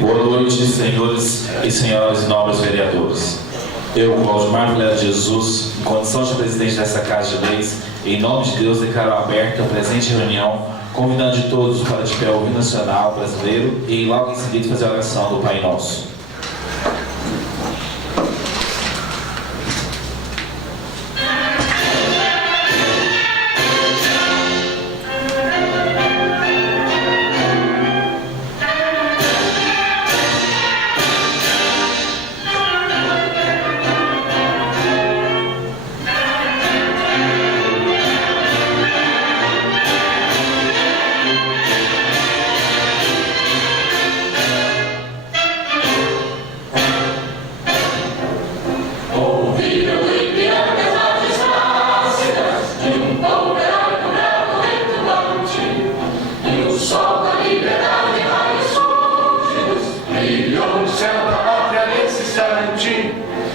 Boa noite, senhores e senhoras e nobres vereadores. Eu, Valdemar Vilela de Jesus, em condição de presidente dessa Casa de Leis, em nome de Deus, declaro aberta a presente reunião, convidando de todos para de pé o hino nacional brasileiro e logo em seguida fazer a oração do Pai Nosso.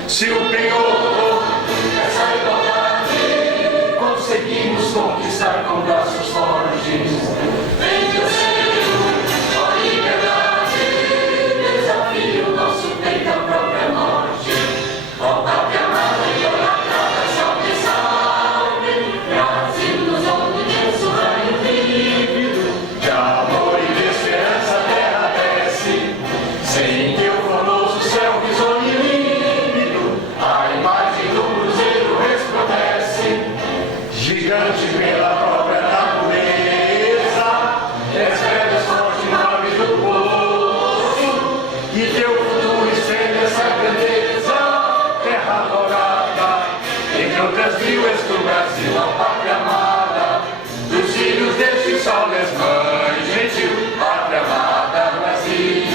Se o penhor essa igualdade conseguimos conquistar com braços fortes, vem Deus Senhor, ó liberdade, desafio nosso peito à própria morte. Ó pátria amada e idolatrada, salve, salve, Brasil nos honra o raio vívido, de amor e de esperança a terra desce, sem teu famoso céu risonho. Gigante pela própria natureza, escreve as fontes nobres do poço, e teu futuro estende essa grandeza, terra adorada, entre outras mil és do Brasil, a pátria amada, dos filhos deste sol és mãe gentil, pátria amada, Brasil.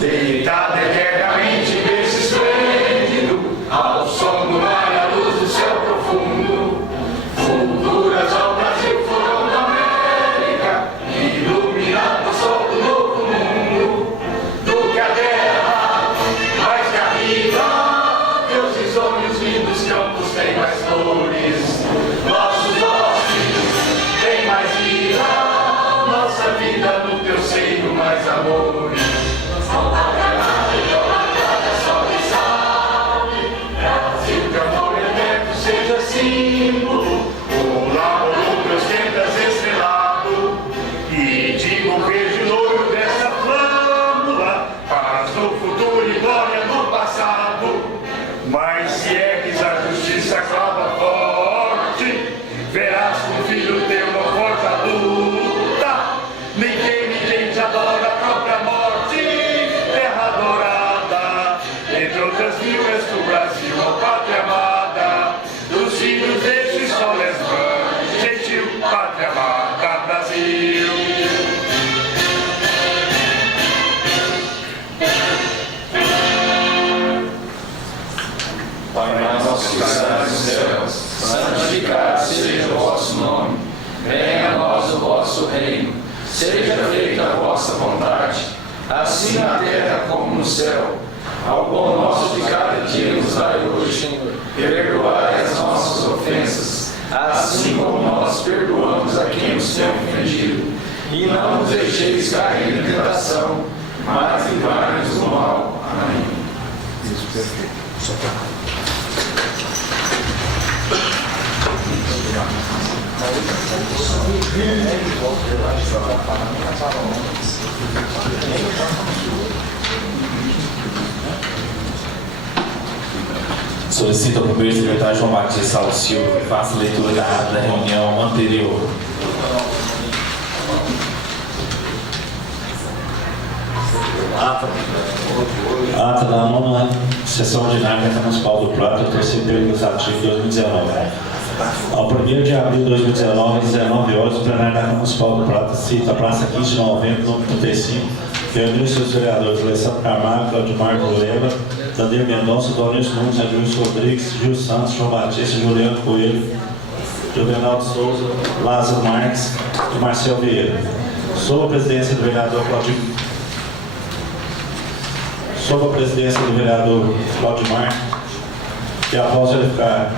Deitada eternamente berço esplêndido, ao som do mar e à luz do céu profundo, fulguras ao Brasil foram da América, iluminado o sol do novo mundo, do que a terra, mais que a vida, teus risonhos lindos campos têm mais cores, nossos ossos têm mais vida, nossa vida no teu seio mais amores. Símbolo, o labor meus tentas estrelado, e digo verde louro dessa flâmula, paz no futuro e glória no passado. Mas se ergues a justiça clava forte, verás com o filho teu não forja a luta, ninguém te adora a própria morte, terra adorada, entre outras mil és do Brasil, ó pátria amada, dos filhos deste sol és mãe gentil, pátria amada, Brasil. Pai nosso que estás nos céus, santificado seja o vosso nome. Venha a nós o vosso reino. Seja feita a vossa vontade, assim na terra como no céu. Ao pão nosso de cada dia nos dai hoje. Perdoai as nossas ofensas, assim como nós perdoamos a quem nos tem ofendido. E não nos deixeis cair em tentação, mas livrai-nos do mal. Amém. Isso, perfeito. Só para... Solicito ao primeiro secretário João Batista Saulo Silva que faça a leitura da ata da reunião anterior. Ata da nona sessão ordinária da Câmara Municipal do Prata, terceiro período legislativo 2019. Ao 1º de abril de 2019, às 19 horas, o plenário da Câmara Municipal do Prata cita a Praça 15 de Novembro, número 35, Reunir-se os vereadores Alessandro Camargo, Claudimar Vilela, Danilo Mendonça, Donis Nunes, Adilson Rodrigues, Gil Santos, João Batista, Juliano Coelho, Juvenal de Souza, Lázaro Marques e Marcel Vieira. Sob a presidência do vereador Claudimar, que após verificar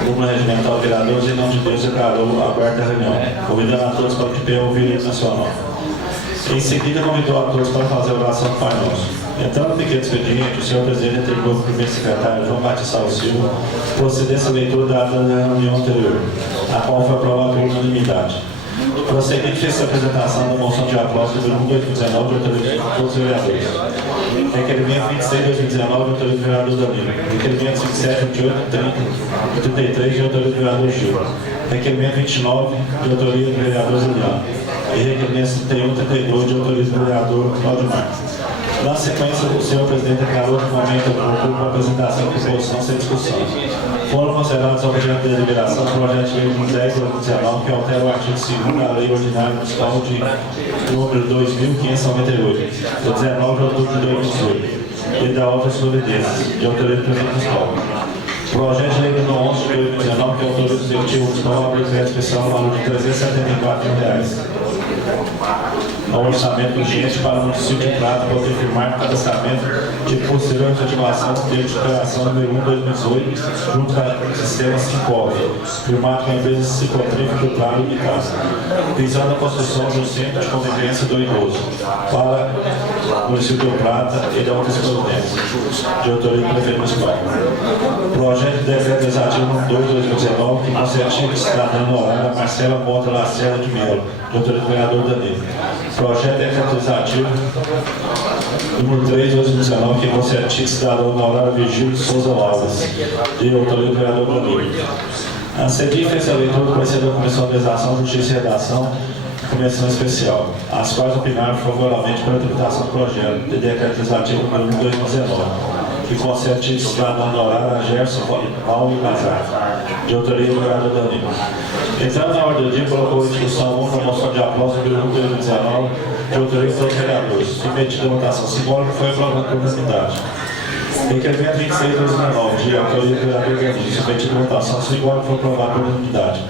o número regimental de vereadores, em nome de Deus, declarou aberta a reunião, convidando a todos para que tenham ouvido o hino nacional. Em seguida, convidou a todos para fazer a oração do Pai Nosso. Entrando no pequeno expediente, o senhor presidente entregou ao primeiro secretário, João Batista Silva, procedência à leitura dada na reunião anterior, a qual foi aprovada por unanimidade. Prosseguindo, fez a apresentação da moção de aplauso número 1/2019, de autoria de todos os vereadores. Requerimento 26/2019, de autoria do vereador Danilo. Requerimento 27, 28, 30 e 33, de autoria do vereador Gil. Requerimento 29, de autoria do vereador Juliano. E requerimento 31 e 32, de autoria do vereador Claudimar. Na sequência, o senhor presidente declarou que o momento oportuno para a apresentação de proposição sem discussão. Foram considerados objeto de deliberação o projeto de lei 10/2019, que altera o artigo 2º da Lei Ordinária Municipal de número 2.598, de 19 de outubro de 2018, e da outras providências, de autoria do prefeito municipal. Projeto de lei número 11 de 2019, que autoriza o executivo municipal a decreto especial no valor de R$ 374 mil ao orçamento urgente para o município de Prata poder firmar o cadastramento de posterior efetivação do termo de operação número 1/2018 junto ao sistema Sincov, firmado com a empresa Cicotrífica do Prado Limitada, visando a construção de um centro de convivência do idoso para o município de Prata e de outras providências, de autoria do prefeito municipal. Projeto de decreto legislativo número 2/2019, que concede título cidadão no horário a Marcela Mota Lacerda de Melo, de autoria do vereador Danilo. Projeto de decreto legislativo número 3/2019, que concede título cidadão na horário Virgílio de Souza Alves, de autoria do vereador Danilo. A CEDI fez a leitura do parecer da Comissão de Legislação, Justiça e Redação, Comissão Especial, as quais opinaram favoravelmente pela tramitação do projeto de decreto legislativo número 1/2019, que concede título cidadão na horário a Gerson Paulo e Lazar, de autoria do vereador Danilo. Entrando na ordem do dia, colocou em discussão uma moção de aplauso número 1/2019, de autoria de todos os vereadores. Submetida a votação simbólica, foi aprovado por unanimidade. Requerimento 26/2019, de autoria do vereador Danilo. Submetido a votação simbólica, foi aprovado por unanimidade.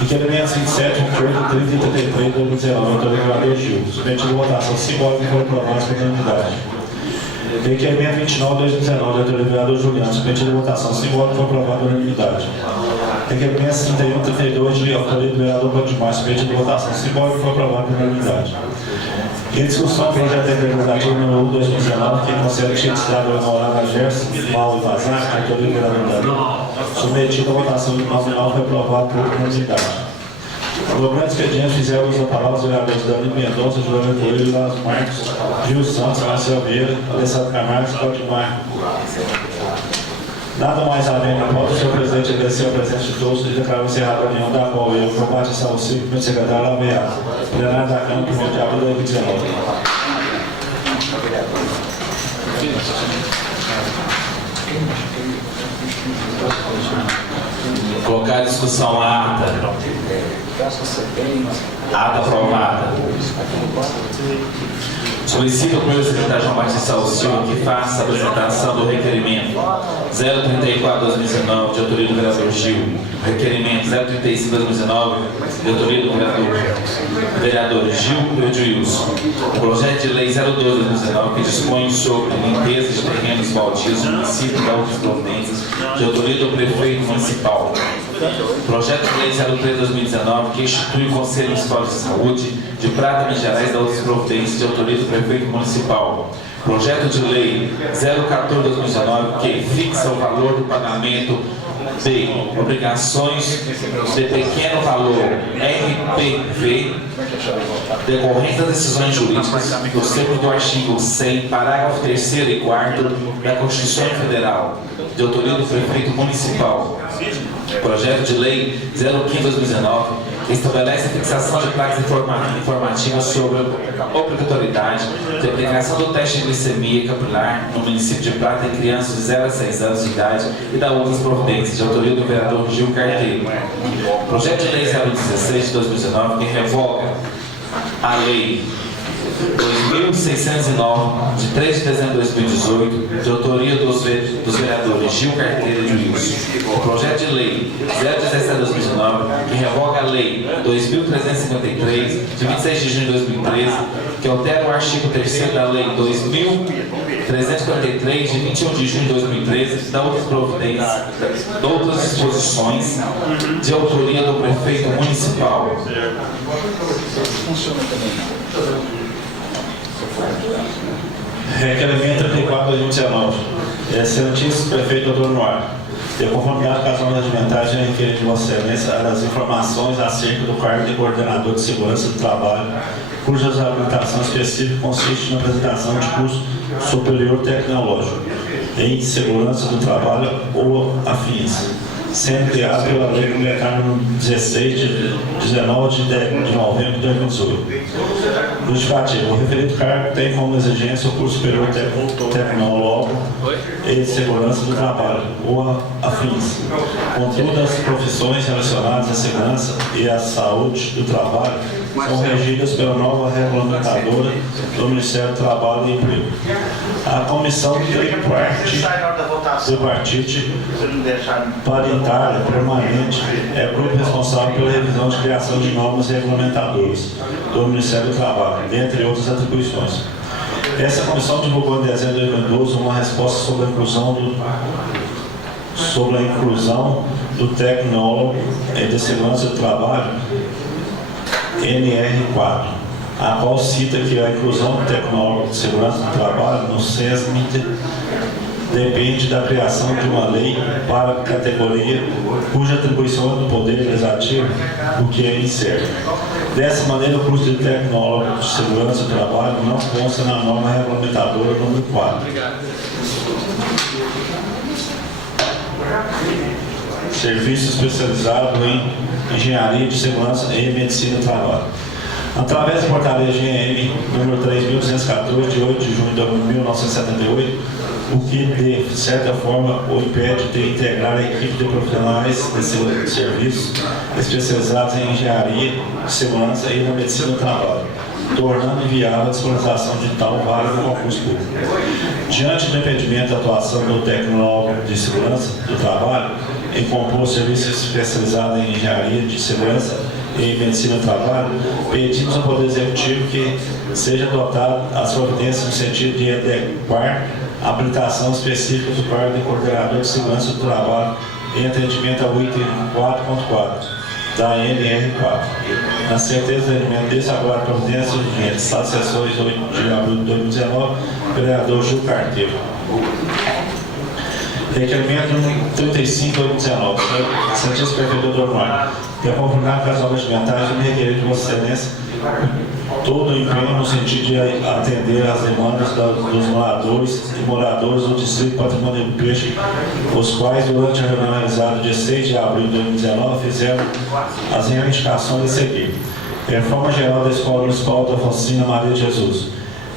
Requerimentos 27, 28, 30 e 33 de 2019, autoria do vereador Gil. Submetido a votação simbólica, foi aprovado por unanimidade. Requerimento 29/2019, de autoria do vereador Juliano. Submetido a votação simbólica, foi aprovado por unanimidade. Requerimentos 31 e 32, de autoria do vereador Claudimar. Submetido a votação simbólica, foi aprovado por unanimidade. Em discussão, o projeto de decreto legislativo número 1/2019, que concede título cidadão na horário a Gerson Paulo e Lazar, de autoria do vereador Danilo. Submetido a votação nominal, foi aprovado por unanimidade. No grande expediente, fizeram uso da palavra os vereadores Danilo Mendonça, Juliano Coelho, Lázaro Marques, Gil Santos, Marcel Vieira, Alessandro Camargo e Claudimar. Nada mais havendo na pauta, o senhor presidente agradeceu a presença de todos e declarou encerrada a reunião da qual eu, João Batista Silva, primeiro secretário, ameaça. Plenário da Câmara, 1º de abril de 2019. Colocar a discussão a ata. Ata aprovada. Solicito ao primeiro secretário João Batista Silva que faça a apresentação do requerimento 034/2019, de autoria do vereador Gil. Requerimento 035/2019, de autoria do vereador Gil Edilson. O projeto de lei 02/2019, que dispõe sobre limpeza de terrenos baldios no município da outras providências, de autoria do prefeito municipal. Projeto de lei 03/2019, que institui o Conselho Municipal de Saúde de Prata, Minas Gerais, da outras providências, de autoria do prefeito municipal. Projeto de lei 014/2019, que fixa o valor do pagamento de obrigações de pequeno valor RPV decorrentes das decisões jurídicas nos termos do artigo 100, parágrafo 3º e 4º da Constituição Federal, de autoria do prefeito municipal. Projeto de lei 015/2019, que estabelece a fixação de placas informativas sobre a obrigatoriedade de aplicação do teste de glicemia capilar no município de Prata em crianças de 0 a 6 anos de idade e da outras providências, de autoria do vereador Gil Carteiro. Projeto de lei 016/2019, que revoga a lei 2609, de 3 de dezembro de 2018, de autoria dos vereadores Gil Carteira e Wilson. O projeto de lei 017/2019, que revoga a lei 2353, de 26 de junho de 2013, que altera o artigo 3º da lei 2343, de 21 de junho de 2013, da outras providências, de outras disposições, de autoria do prefeito municipal. Requerimento 34/2019. Excelentíssimo Prefeito Dr. Noir, de conformidade com as normas regimentares, já requerer de Vossa Excelência as informações acerca do cargo de coordenador de segurança do trabalho, cuja habilitação específica consiste na apresentação de curso superior tecnológico em segurança do trabalho ou afins, sendo criado pela Lei Complementar número 16 de 19 de novembro de 2018. Justificativo. O referido cargo tem como exigência o curso superior tecnológico e segurança do trabalho ou afins. Contudo, as profissões relacionadas à segurança e à saúde do trabalho são regidas pela nova regulamentadora do Ministério do Trabalho e Emprego. A comissão tripartite paritária permanente é o grupo responsável pela revisão de criação de normas regulamentadoras do Ministério do Trabalho, dentre outras atribuições. Essa comissão divulgou em dezembro de 2012 uma resposta sobre a inclusão do tecnólogo de segurança do trabalho NR4, a qual cita que a inclusão do tecnólogo de segurança do trabalho no SESMIT depende da criação de uma lei para a categoria cuja atribuição é do Poder Legislativo, o que é incerto. Dessa maneira, o curso de tecnólogo de segurança do trabalho não consta na norma regulamentadora número 4. Serviço especializado em engenharia de segurança e medicina do trabalho. Através da portaria GM número 3.214, de 8 de junho de 1978, o que, de certa forma, o impede de integrar a equipe de profissionais de serviços especializados em engenharia de segurança e na medicina do trabalho, tornando inviável a disponibilização de tal vaga no concurso público. Diante do impedimento da atuação do tecnólogo de segurança do trabalho em compor serviço especializado em engenharia de segurança e medicina do trabalho, pedimos ao Poder Executivo que seja adotado as providências no sentido de adequar a habilitação específica do cargo de coordenador de segurança do trabalho em atendimento ao item 4.4 da NR4. Na certeza do entendimento desse, agora a providência urgente, Estado de Sessões de abril de 2019, vereador Gil Carteiro. Requerimento 35/2019. Excelentíssimo Prefeito Dr. Noir, de conformidade com as normas regimentares, me requerer de Vossa Excelência todo o empenho no sentido de atender às demandas dos moradores e moradoras do Distrito Patrimônio do Peixe, os quais, durante a reunião realizada dia 6 de abril de 2019, fizeram as reivindicações a seguir: reforma geral da Escola Municipal da Alfonsina Maria de Jesus,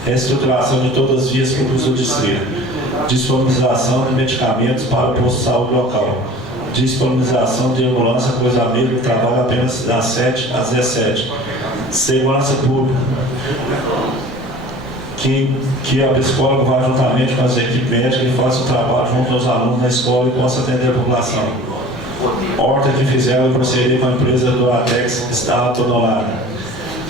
reestruturação de todas as vias públicas do Distrito, disponibilização de medicamentos para o posto de saúde local, disponibilização de ambulância cruzamento que trabalha apenas das 7 às 17, segurança pública, que a psicóloga vá juntamente com as equipes médicas e faça o trabalho junto aos alunos na escola e possa atender a população. Horta que fizeram em parceria com a empresa do Atex está abandonada.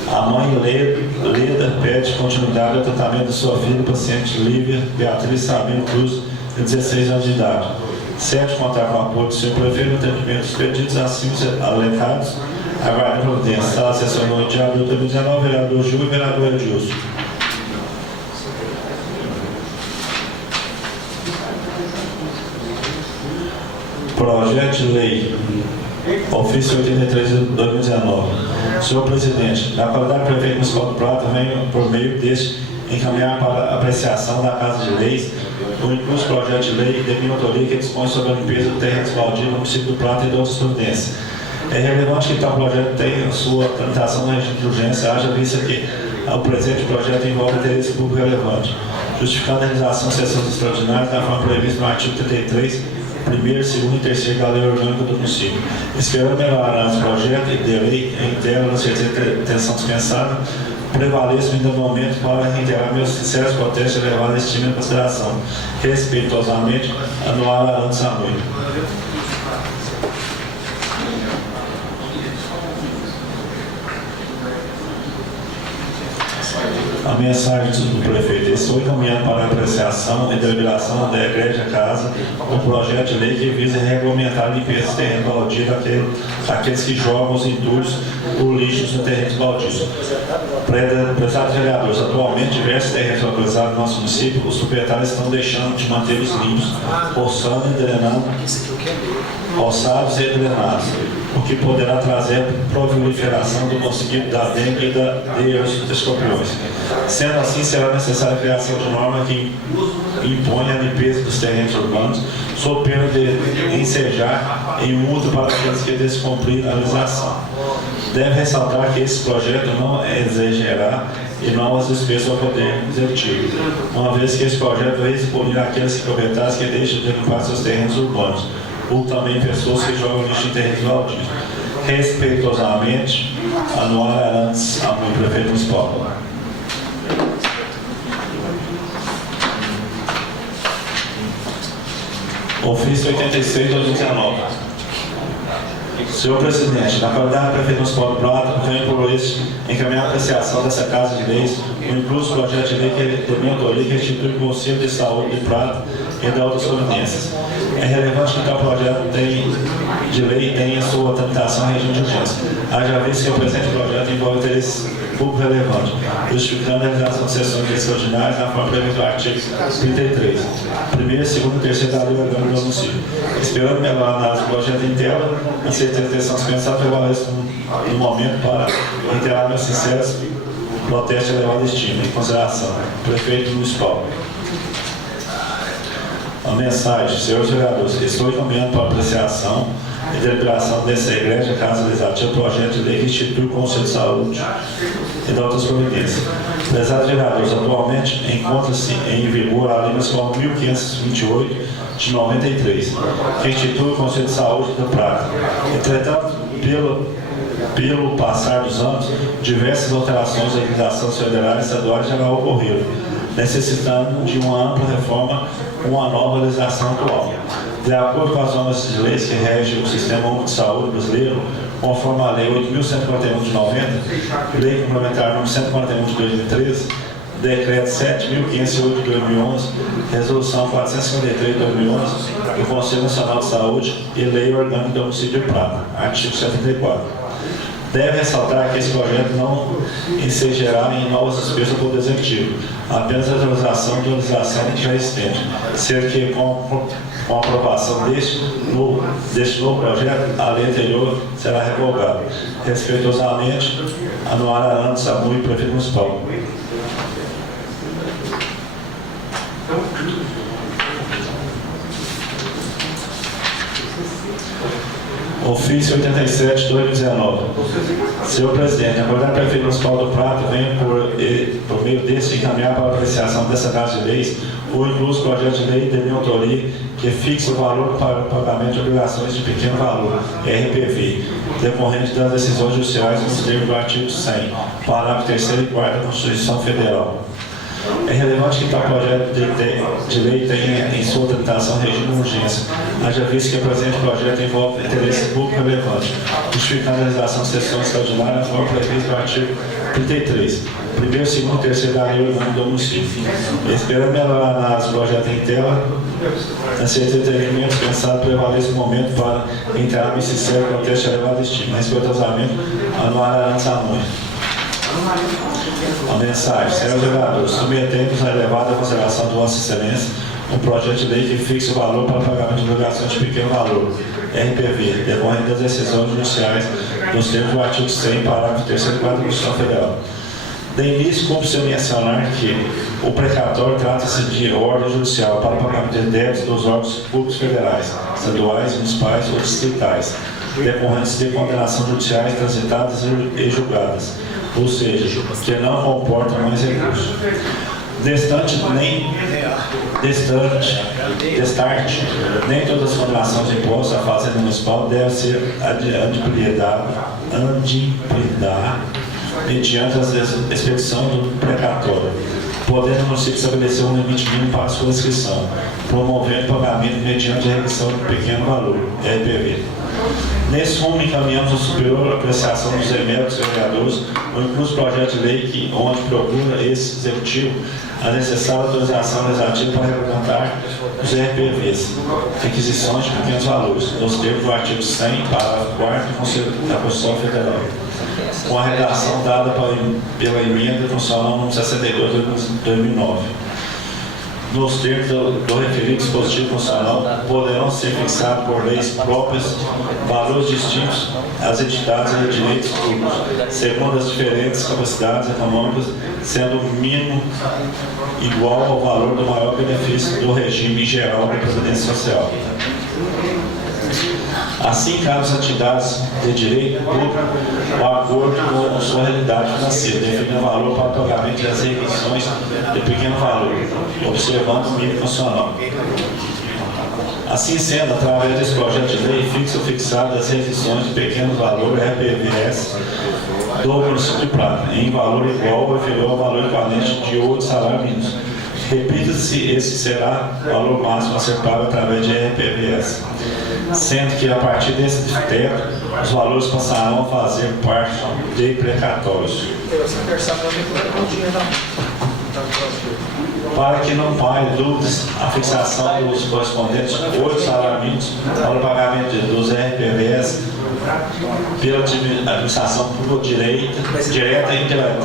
A mãe Leda pede continuidade ao tratamento de sua filha, paciente Lívia Beatriz Sabino Cruz, de 16 anos de idade. 7. Contar com o apoio do seu prefeito no atendimento dos pedidos acima alegados. Aguardo providência. Sala sessão 8 de abril de 2019, vereador Gil e vereador Edilson. Projeto de lei, ofício 83 de 2019. Senhor Presidente, na qualidade de prefeito municipal do Prata, venho, por meio deste, encaminhar para a apreciação da Casa de Leis o incluso projeto de lei de minha autoria que dispõe sobre a limpeza do terreno baldio no município do Prata e de outras providências. É relevante que tal projeto tenha sua tramitação na regime de urgência, haja vista que o presente projeto envolve interesse público relevante, justificando a realização de sessões extraordinárias da forma prevista no artigo 33, 1º, 2º e 3º da Lei Orgânica do Município. Esperando melhorar esse projeto e de lei em termos da certeza de atenção dispensada, prevaleço ainda no momento para reiterar meus sinceros protestos e levar a estima em consideração. Respeitosamente, Anuar Arantes Samui. A mensagem do prefeito: estou encaminhando para a apreciação e deliberação da Igreja Casa um projeto de lei que visa regulamentar a limpeza de terreno baldio daqueles que jogam os entulhos ou lixos no terreno baldios. Prezados vereadores, atualmente diversos terrenos localizados no nosso município, os proprietários estão deixando de mantê-los limpos, roçando e drenando, roçados e drenados, o que poderá trazer proliferação do mosquito, da dengue e dos escorpiões. Sendo assim, será necessária a criação de norma que impõe a limpeza dos terrenos urbanos, sob pena de ensejar em multa para aqueles que descumprirem a legislação. Deve ressaltar que esse projeto não exigirá e novas despesas ao Poder Executivo, uma vez que esse projeto vai expunir aqueles proprietários que deixam de limpar seus terrenos urbanos, ou também pessoas que jogam lixo em terrenos baldios. Respeitosamente, Anuar Arantes Samui, prefeito municipal. Ofício 86/2019. Senhor Presidente, na qualidade do prefeito municipal do Prata, venho por isso encaminhar a apreciação dessa Casa de Leis, o incluso projeto de lei que de minha autoria que institui o Conselho de Saúde de Prata e de outras providências. É relevante que tal projeto de lei tenha sua tramitação em regime de urgência, haja visto que o presente projeto envolve interesse público relevante, justificando a realização de sessões extraordinárias na forma prevista no artigo 33, primeiro, segundo e terceiro da lei orgânica do município. Esperando melhorar na projeto em tela, a certeza de atenção dispensada prevalece no momento para reiterar meus sinceros protestos e elevada estima em consideração. Prefeito municipal. A mensagem: senhores vereadores, estou encaminhando para apreciação e deliberação dessa Igreja Casa Legislativa o projeto de lei que institui o Conselho de Saúde e de outras providências. Prezados vereadores, atualmente encontra-se em vigor a Lei Municipal 1528 de 93, que institui o Conselho de Saúde do Prata. Entretanto, pelo passar dos anos, diversas alterações da legislação federal e estadual já ocorreram, necessitando de uma ampla reforma com uma nova legislação atual. De acordo com as normas de leis que regem o Sistema Único de Saúde brasileiro, conforme a Lei 8.141 de 90, Lei Complementar número 141 de 2013, Decreto 7.508 de 2011, Resolução 453 de 2011, do Conselho Nacional de Saúde e Lei Orgânica do Município de Prata, artigo 74. Deve ressaltar que esse projeto não incidirá em novas despesas do Poder Executivo, apenas a atualização de legislação já existente, sendo que com a aprovação deste novo projeto, a lei anterior será revogada. Respeitosamente, Anuar Arantes Samui, prefeito municipal. Ofício 87/2019. Senhor Presidente, a qualidade do prefeito municipal do Prata, venho por meio deste encaminhar para a apreciação dessa Casa de Leis o incluso projeto de lei de minha autoria que fixa o valor para o pagamento de obrigações de pequeno valor, RPV, decorrente das decisões judiciais nos termos do artigo 100, parágrafo 3º e 4º da Constituição Federal. É relevante que tal projeto de lei tenha em sua tramitação regime de urgência, haja visto que o presente projeto envolve interesse público relevante, justificando a realização de sessões extraordinárias na forma prevista no artigo 33, primeiro, segundo e terceiro da lei orgânica do município. Esperando melhorar nas projetos em tela, a certeza de entendimento dispensado prevalece no momento para entrar no sincero protesto elevado estima. Respeitosamente, Anuar Arantes Samui. A mensagem: senhores vereadores, submetemos a elevada consideração de Vossa Excelência um projeto de lei que fixa o valor para o pagamento de obrigações de pequeno valor, RPV, decorrente das decisões judiciais nos termos do artigo 100, parágrafo 3º e 4º da Constituição Federal. De início, cumpre-se mencionar que o precatório trata-se de ordem judicial para o pagamento de débitos dos órgãos públicos federais, estaduais, municipais ou distritais, decorrentes de condenação judiciais transitadas e julgadas, ou seja, que não comportam mais recurso. Destarte, nem todas as condenações impostas à Fazenda Municipal devem ser adimplidadas mediante as expedições do precatório, podendo o município estabelecer um limite mínimo para a sua inscrição, promovendo o pagamento mediante a redução de pequeno valor, RPV. Nesse rumo, encaminhamos a superior apreciação dos emendos vereadores, ou incluso projeto de lei onde procura esse executivo a necessária autorização legislativa para regulamentar os RPVs, requisições de pequenos valores, nos termos do artigo 100, parágrafo 4º da Constituição Federal, com a redação dada pela emenda constitucional número 62 de 2009. Nos termos do referido dispositivo constitucional, poderão ser fixados por leis próprias valores distintos às entidades e direitos públicos, segundo as diferentes capacidades econômicas, sendo o mínimo igual ao valor do maior benefício do regime geral da Previdência Social. Assim, cabe às entidades de direito público o acordo com sua realidade financeira, definindo o valor para o pagamento das remissões de pequeno valor, observando o mínimo constitucional. Assim sendo, através desse projeto de lei, fixadas as requisições de pequeno valor, RPVS, do município de Prata, em valor igual ou inferior ao valor equivalente de outros salários mínimos. Repita-se, esse será o valor máximo a ser pago através de RPVS, sendo que a partir desse teto, os valores passarão a fazer parte de precatórios. Para que não paire dúvidas, a fixação dos correspondentes 8 salários mínimos para o pagamento dos RPVS pela administração pública direta e indireta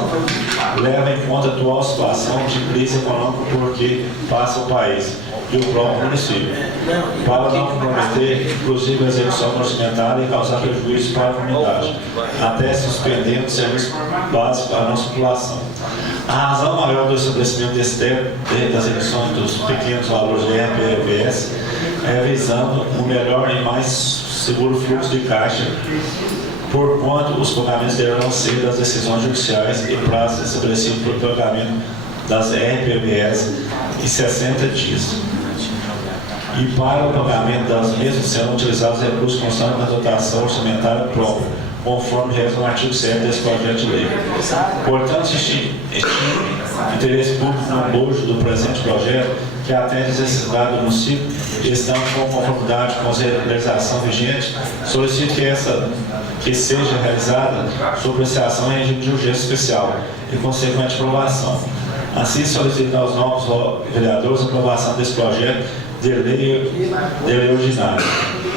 leva em conta a atual situação de crise econômica por que passa o país e o próprio município, para não comprometer, inclusive, a execução orçamentária e causar prejuízo para a comunidade, até suspendendo o serviço básico para a nossa população. A razão maior do estabelecimento desse teto das emissões dos pequenos valores de RPVS é visando um melhor e mais seguro fluxo de caixa, porquanto os pagamentos deverão ser das decisões judiciais e prazos estabelecidos para o pagamento das RPVS em 60 dias. E para o pagamento das mesmas serão utilizados recursos constantes na dotação orçamentária própria, conforme reza no artigo 7 desse projeto de lei. Portanto, existe interesse público no bojo do presente projeto, que atende às necessidades do município e estão com conformidade com a legislação vigente, solicito que seja realizada sua apreciação em regime de urgência especial e consequente aprovação. Assim, solicito aos novos vereadores a aprovação desse projeto de lei ordinária.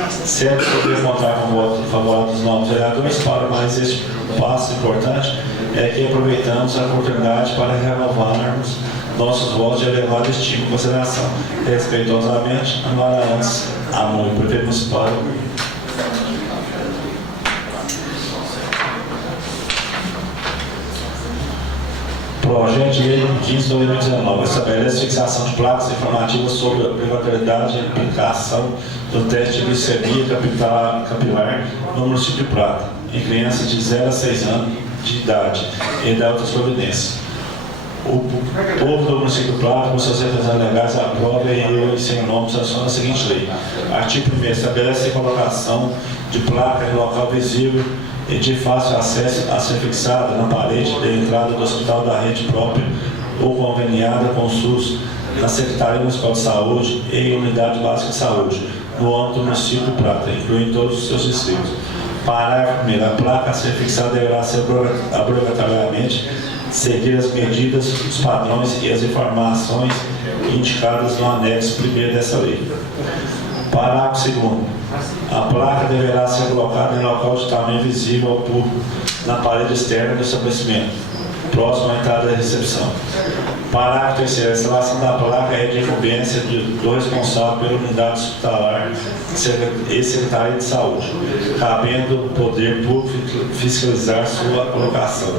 Certo, poder contar com o voto favorável dos novos vereadores para mais este passo importante é que aproveitamos a oportunidade para renovarmos nossos votos de elevada estima e consideração. Respeitosamente, Amarantes Amor, prefeito municipal. Projeto de Lei 15/2019 estabelece fixação de placas informativas sobre a obrigatoriedade e aplicação do teste de glicemia capilar no município de Prata, em crianças de 0 a 6 anos de idade e da outras providências. O povo do município de Prata, com seus representantes legais, aprova e eu, em seu nome, sanciona a seguinte lei. Artigo 1º. Estabelece a colocação de placa em local visível e de fácil acesso a ser fixada na parede da entrada do hospital da rede própria ou conveniada com o SUS, na Secretaria Municipal de Saúde e em Unidade Básica de Saúde, no âmbito do município de Prata, incluindo todos os seus distritos. Parágrafo 1º. A placa a ser fixada deverá ser obrigatoriamente seguir as medidas, os padrões e as informações indicadas no anexo 1º dessa lei. Parágrafo 2º. A placa deverá ser colocada em local de tamanho visível ao público na parede externa do estabelecimento, próximo à entrada da recepção. Parágrafo 3º. A instalação da placa é de incumbência do responsável pela unidade hospitalar e Secretaria de Saúde, cabendo o poder público fiscalizar sua colocação.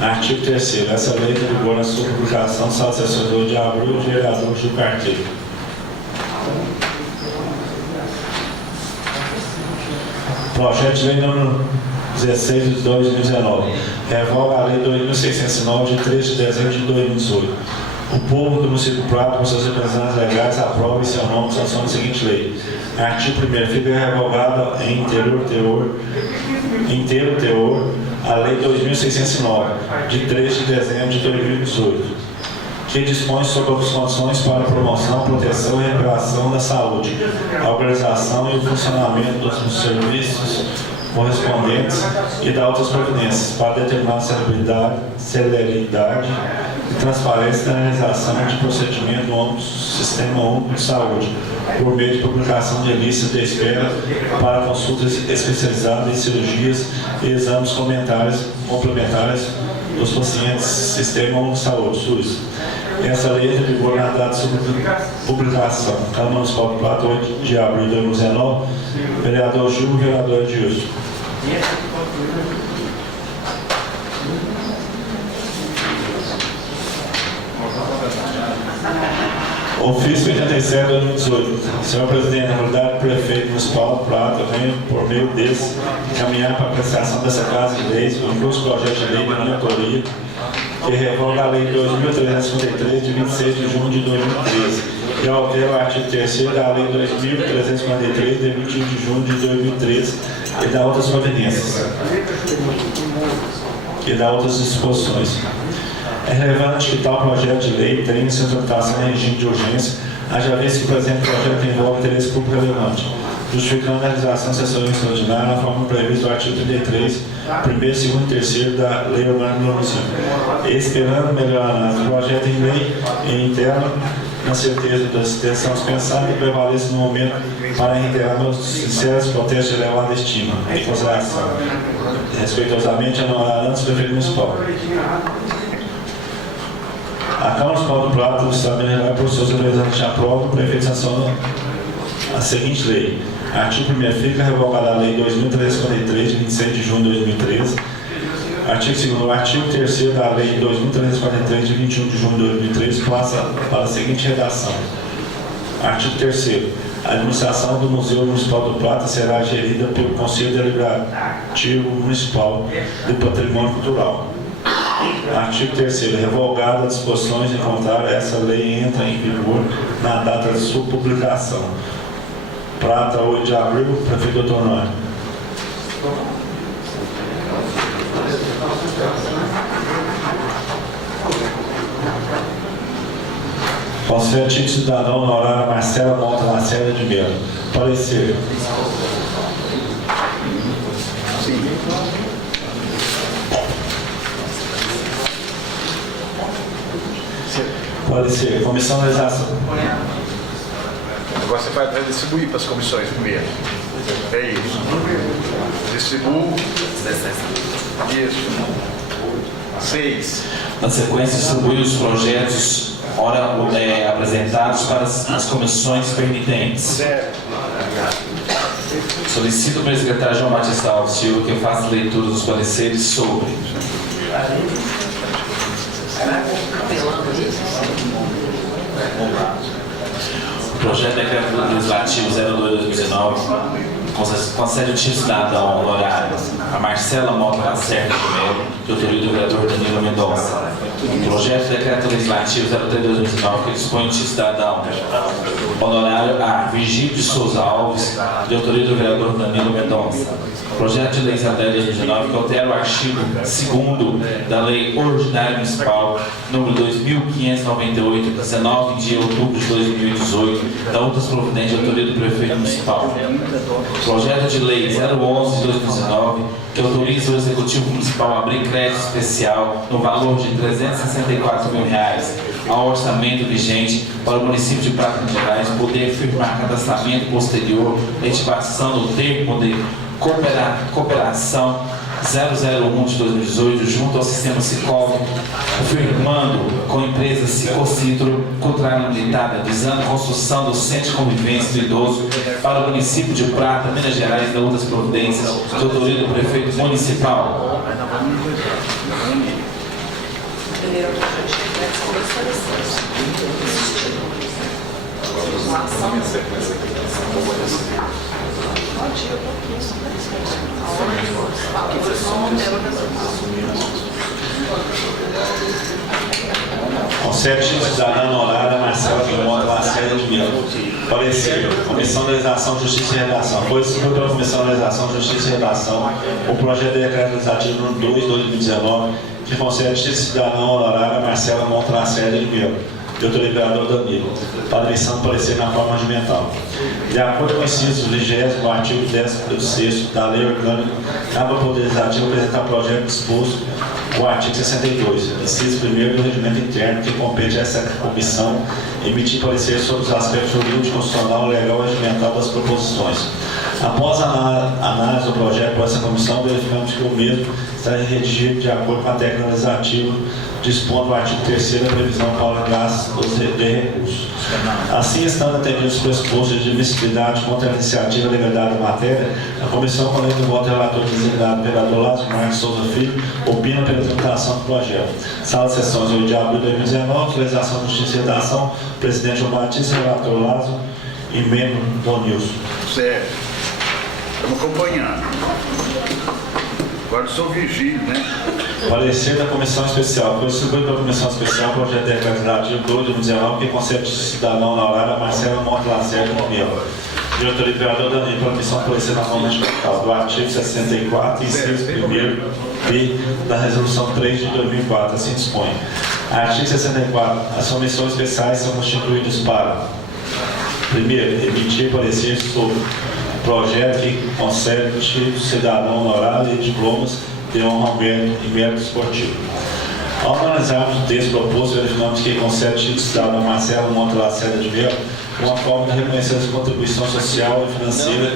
Artigo 3º. Essa lei tem vigor na sua publicação, salvo sessões 2 de abril, de vereador Gil Carteiro. Projeto de lei número 16 de 2019. Revoga a lei 2.609 de 13 de dezembro de 2018. O povo do município de Prata, com seus representantes legais, aprova em seu nome sanciona a seguinte lei. Artigo 1º. Fica revogada em inteiro teor a Lei 2.609, de 3 de dezembro de 2018, que dispõe sobre as condições para a promoção, proteção e recuperação da saúde, a organização e o funcionamento dos serviços correspondentes e da outras providências para determinar a celeridade e transparência da realização de procedimento no âmbito do Sistema Único de Saúde, por meio de publicação de listas de espera para consultas especializadas em cirurgias e exames complementares dos pacientes do Sistema Único de Saúde, SUS. Essa lei entra em vigor na data de sua publicação. Câmara Municipal do Prata, 8 de abril de 2019. Vereador Gil, vereador Edilson. Ofício 87 de 2018. Senhor Presidente, na qualidade do prefeito municipal do Prata, venho, por meio desse, encaminhar para a apreciação dessa Casa de Leis o incluso projeto de lei de minha autoria, que revoga a Lei 2.353, de 26 de junho de 2013, e altera o artigo 3º da Lei 2.343, de 21 de junho de 2013, e dá outras providências, e dá outras disposições. É relevante que tal projeto de lei tenha sua tramitação em regime de urgência, haja vista que o presente projeto envolve interesse público relevante, justificando a realização de sessão extraordinária na forma prevista do artigo 33, 1º, 2º e 3º da Lei Orgânica do Município. Esperando melhorar o projeto em lei e interno, na certeza da extensão dispensada e prevalece no momento para reiterar meus sinceros protestos de elevada estima, em consideração, respeitosamente, honorar antes do prefeito municipal. A Câmara Municipal do Prata do Estado de Minas Gerais, por seus representantes, aprova o prefeito sanciona a seguinte lei. Artigo 1º, fica revogada a Lei 2.343, de 26 de junho de 2013. Artigo 2º, o artigo 3º da Lei 2.343, de 21 de junho de 2013, passa para a seguinte redação. Artigo 3º. A administração do Museu Municipal do Prata será gerida pelo Conselho Deliberativo Municipal do Patrimônio Cultural. Artigo 3º. Revogada as disposições em contrário, essa lei entra em vigor na data de sua publicação. Prata, 8 de abril, prefeito Dr. Noé. Conselho de Cidadão honorário Marcela Monta Lacerda de Melo. Parecer. Parecer. Comissão de Legislação. Agora você vai distribuir para as comissões primeiro. É isso. Distribuo. Isso. 6. Na sequência, distribui os projetos apresentados para as comissões permitentes. 0. Solicito para o secretário João Batista Alves Silva que faça leitura dos pareceres sobre o projeto de decreto legislativo 02/2019 concede o título cidadão honorário a Marcela Mota Lacerda de Melo, de autoria do vereador Danilo Mendonça. O projeto de decreto legislativo 03/2019 que dispõe o título cidadão honorário a Virgílio de Souza Alves, de autoria do vereador Danilo Mendonça. Projeto de lei 03/2019 que altera o artigo 2º da Lei Ordinária Municipal número 2.598, 19 de outubro de 2018, da outras providências de autoria do prefeito municipal. Projeto de lei 011 de 2019 que autoriza o Executivo Municipal a abrir crédito especial no valor de R$364 mil ao orçamento vigente para o município de Prata de Gerais poder firmar cadastramento posterior à ativação do termo de cooperação 001 de 2018 junto ao sistema Sicov, firmando com a empresa Cicocitro, contrato limitada, visando a construção do Centro de Convivência do Idoso para o município de Prata, Minas Gerais, e outras providências de autoria do prefeito municipal. Concede cidadã honorária Marcela Guilherme Lacerda de Melo. Parecer. Comissão de Legislação, Justiça e Redação. Foi distribuído pela Comissão de Legislação, Justiça e Redação o projeto de decreto legislativo número 2 de 2019, que concede cidadã honorária Marcela Monte Lacerda de Melo, de autoria do vereador Danilo, para emissão de parecer na forma regimental. De acordo com o inciso 20º do artigo 16º da Lei Orgânica, cabe ao Poder Legislativo apresentar projeto disposto o artigo 62, inciso 1º do Regimento Interno, que compete a essa comissão emitir parecer sobre os aspectos jurídico, constitucional, legal e regimental das proposições. Após a análise do projeto por essa comissão, verificamos que o mesmo está redigido de acordo com a técnica legislativa, dispondo o artigo 3º da previsão para o gasto de recursos. Assim, estando atendidos os pressupostos de admissibilidade contra a iniciativa e legalidade da matéria, a comissão, com a lei do voto relator designado vereador Lázaro Marques Souza Filho, opina pela tramitação do projeto. Sala de sessões 8 de abril de 2019, legislação de justiça e redação, presidente João Batista, relator Lázaro e membro Donilson. Certo. Estamos acompanhando. Agora sou vigílio, né? Parecer da Comissão Especial. Foi distribuído pela Comissão Especial o projeto de decreto legislativo 2 de 2019, que concede cidadão honorário Marcelo Monte Lacerda de Melo, de autoria do vereador Danilo, para a missão de parecer na forma regimental do artigo 64, inciso 1º B da Resolução 3 de 2004. Assim dispõe. Artigo 64. As comissões especiais são constituídas para: primeiro, emitir parecer sobre projeto que concede cidadão honorário e diplomas de honra e mérito esportivo. Ao analisarmos o texto proposto, verificamos que concede cidadão Marcelo Monte Lacerda de Melo uma forma de reconhecer as contribuições social e financeira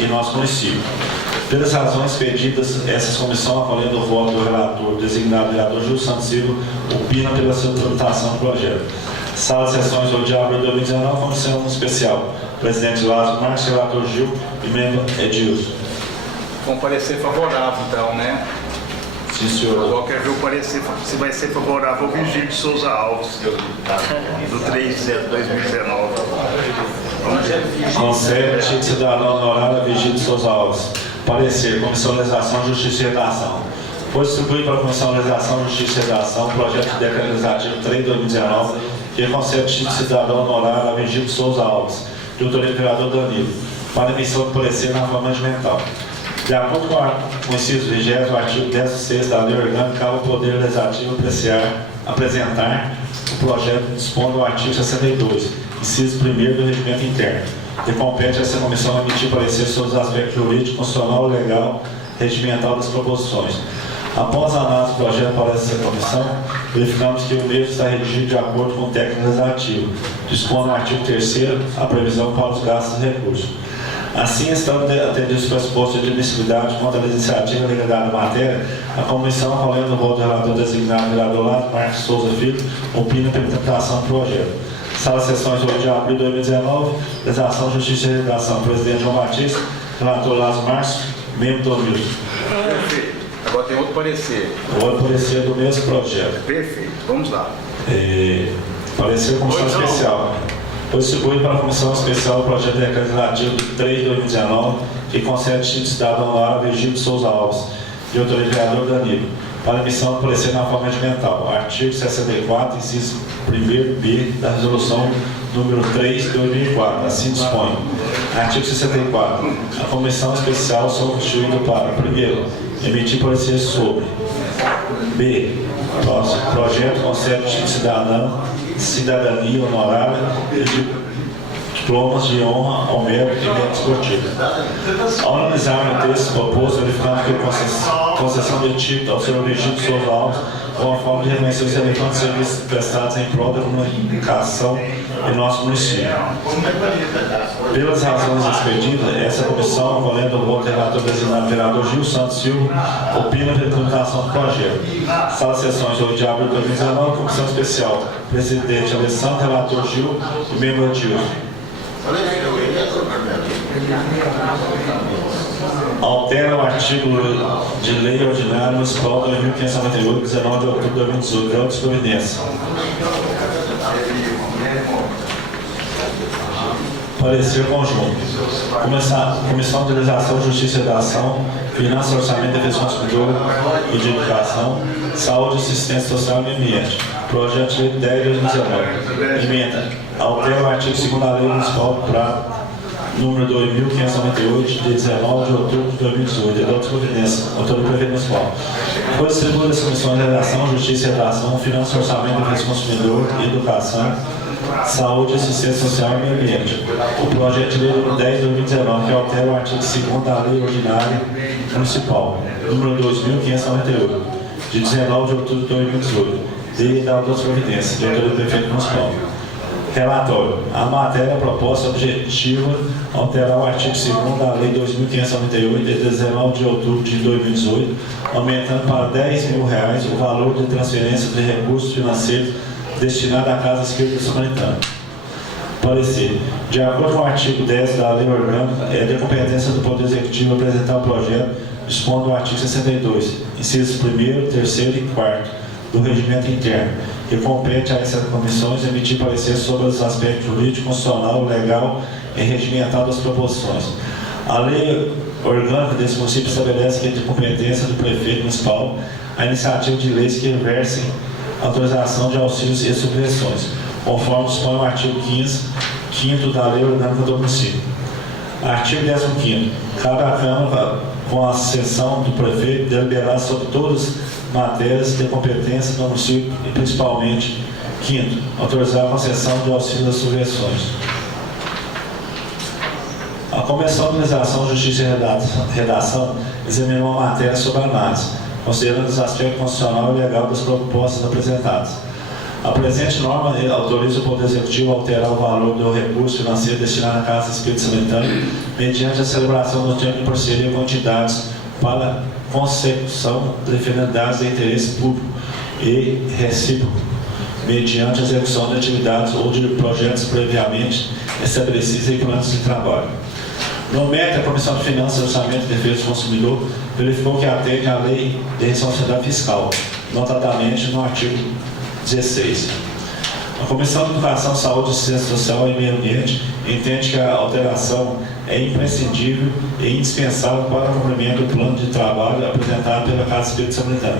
em nosso município. Pelas razões pedidas, essas comissões, acolhendo o voto do relator designado vereador Gil Santos Silva, opina pela sua tramitação do projeto. Sala de sessões 8 de abril de 2019, comissão especial. Presidente Lázaro Marques, relator Gil e membro Edilson. Com parecer favorável, então, né? Sim, senhor. Agora quero ver o parecer se vai ser favorável ao Vigílio de Souza Alves, do 3 de 2019. Concede cidadão honorário a Vigílio de Souza Alves. Parecer. Comissão de Legislação, Justiça e Redação. Foi distribuído para a Comissão de Legislação, Justiça e Redação o projeto de decreto legislativo 3 de 2019, que concede cidadão honorário a Vigílio de Souza Alves, de autoria do vereador Danilo, para emissão de parecer na forma regimental. De acordo com o inciso 20º, o artigo 16 da Lei Orgânica, cabe ao Poder Legislativo apresentar o projeto dispondo o artigo 62, inciso 1º do Regimento Interno, que compete a essa comissão emitir parecer sobre os aspectos jurídico, constitucional, legal e regimental das proposições. Após a análise do projeto para essa comissão, verificamos que o mesmo está redigido de acordo com o técnico legislativo, dispondo no artigo 3º a previsão para os gastos e recursos. Assim, estando atendidos os pressupostos de admissibilidade contra a iniciativa e legalidade da matéria, a comissão, acolhendo o voto do relator designado vereador Lázaro Marques Souza Filho, opina pela tramitação do projeto. Sala de sessões 8 de abril de 2019, legislação, justiça e redação. Presidente João Batista, relator Lázaro Marques, membro do Milton. Perfeito. Agora tem outro parecer. O outro parecer do mesmo projeto. Perfeito. Vamos lá. Parecer Comissão Especial. Foi distribuído para a Comissão Especial o projeto de decreto legislativo 3 de 2019, que concede título de cidadão honorário Vigílio de Souza Alves, de autoria do vereador Danilo, para emissão de parecer na forma regimental. Artigo 64, inciso 1º B da Resolução número 3 de 2004. Assim dispõe. Artigo 64. A Comissão Especial são constituída para: primeiro, emitir parecer sobre B. Projeto concede título de cidadania honorária e diplomas de honra ao mérito e mérito esportivo. Ao analisar o texto proposto, verificamos que a concessão de título ao senhor Vigílio de Souza Alves é uma forma de reconhecer os relevantes serviços prestados em prol da comunicação em nosso município. Pelas razões expedidas, essa comissão, acolhendo o voto do relator designado vereador Gil Santos Silva, opina pela tramitação do projeto. Sala de sessões 8 de abril de 2019, Comissão Especial. Presidente Alessandro, relator Gil e membro Edilson. Altera o artigo de Lei Ordinária Municipal 2598, 19 de outubro de 2018, de outra providência. Parecer conjunto. Comissão de Legislação, Justiça e Redação, Finanças, Orçamento, Defesa do Consumidor e de Educação, Saúde, Assistência Social e Meio Ambiente. Projeto de Lei 10 de 2019. Emenda. Altera o artigo 2º da Lei Municipal para número 2.598, de 19 de outubro de 2018, de outras providências, autoria do prefeito municipal. Foi distribuída as comissões de Redação, Justiça e Redação, Finanças, Orçamento, Defesa do Consumidor e Educação, Saúde, Assistência Social e Meio Ambiente. O projeto de lei 10 de 2019, que altera o artigo 2º da Lei Ordinária Municipal, número 2.598, de 19 de outubro de 2018, e da outras providências, de autoria do prefeito municipal. Relatório. A matéria proposta objetiva alterar o artigo 2º da Lei 2.598, de 19 de outubro de 2018, aumentando para R$10.000 o valor de transferência de recursos financeiros destinado à Casa Espírita Samaritana. Parecer. De acordo com o artigo 10 da Lei Orgânica, é de competência do Poder Executivo apresentar o projeto, dispondo do artigo 62, incisos 1º, 3º e 4º do Regimento Interno, que compete a essas comissões emitir parecer sobre os aspectos jurídico, constitucional, legal e regimental das proposições. A lei orgânica desse município estabelece que é de competência do prefeito municipal a iniciativa de leis que versem autorização de auxílios e subvenções, conforme dispõe o artigo 5º da Lei Orgânica do município. Artigo 15º. Cabe à Câmara, com a sessão do prefeito, deliberar sobre todas as matérias de competência do município e, principalmente, 5º, autorizar a concessão de auxílio das subvenções. A Comissão de Legislação, Justiça e Redação examinou a matéria sobre análise, considerando os aspectos constitucional e legal das propostas apresentadas. A presente norma autoriza o Poder Executivo a alterar o valor do recurso financeiro destinado à Casa Espírita Samaritana mediante a celebração do termo de parceria com entidades para consecução de finalidades de interesse público e recíproco, mediante a execução de atividades ou de projetos previamente estabelecidos em planos de trabalho. No mérito, a Comissão de Finanças, Orçamento e Defesa do Consumidor verificou que atende à Lei de Responsabilidade Fiscal, notadamente no artigo 16. A Comissão de Educação, Saúde, Assistência Social e Meio Ambiente entende que a alteração é imprescindível e indispensável para o cumprimento do plano de trabalho apresentado pela Casa Espírita Samaritana.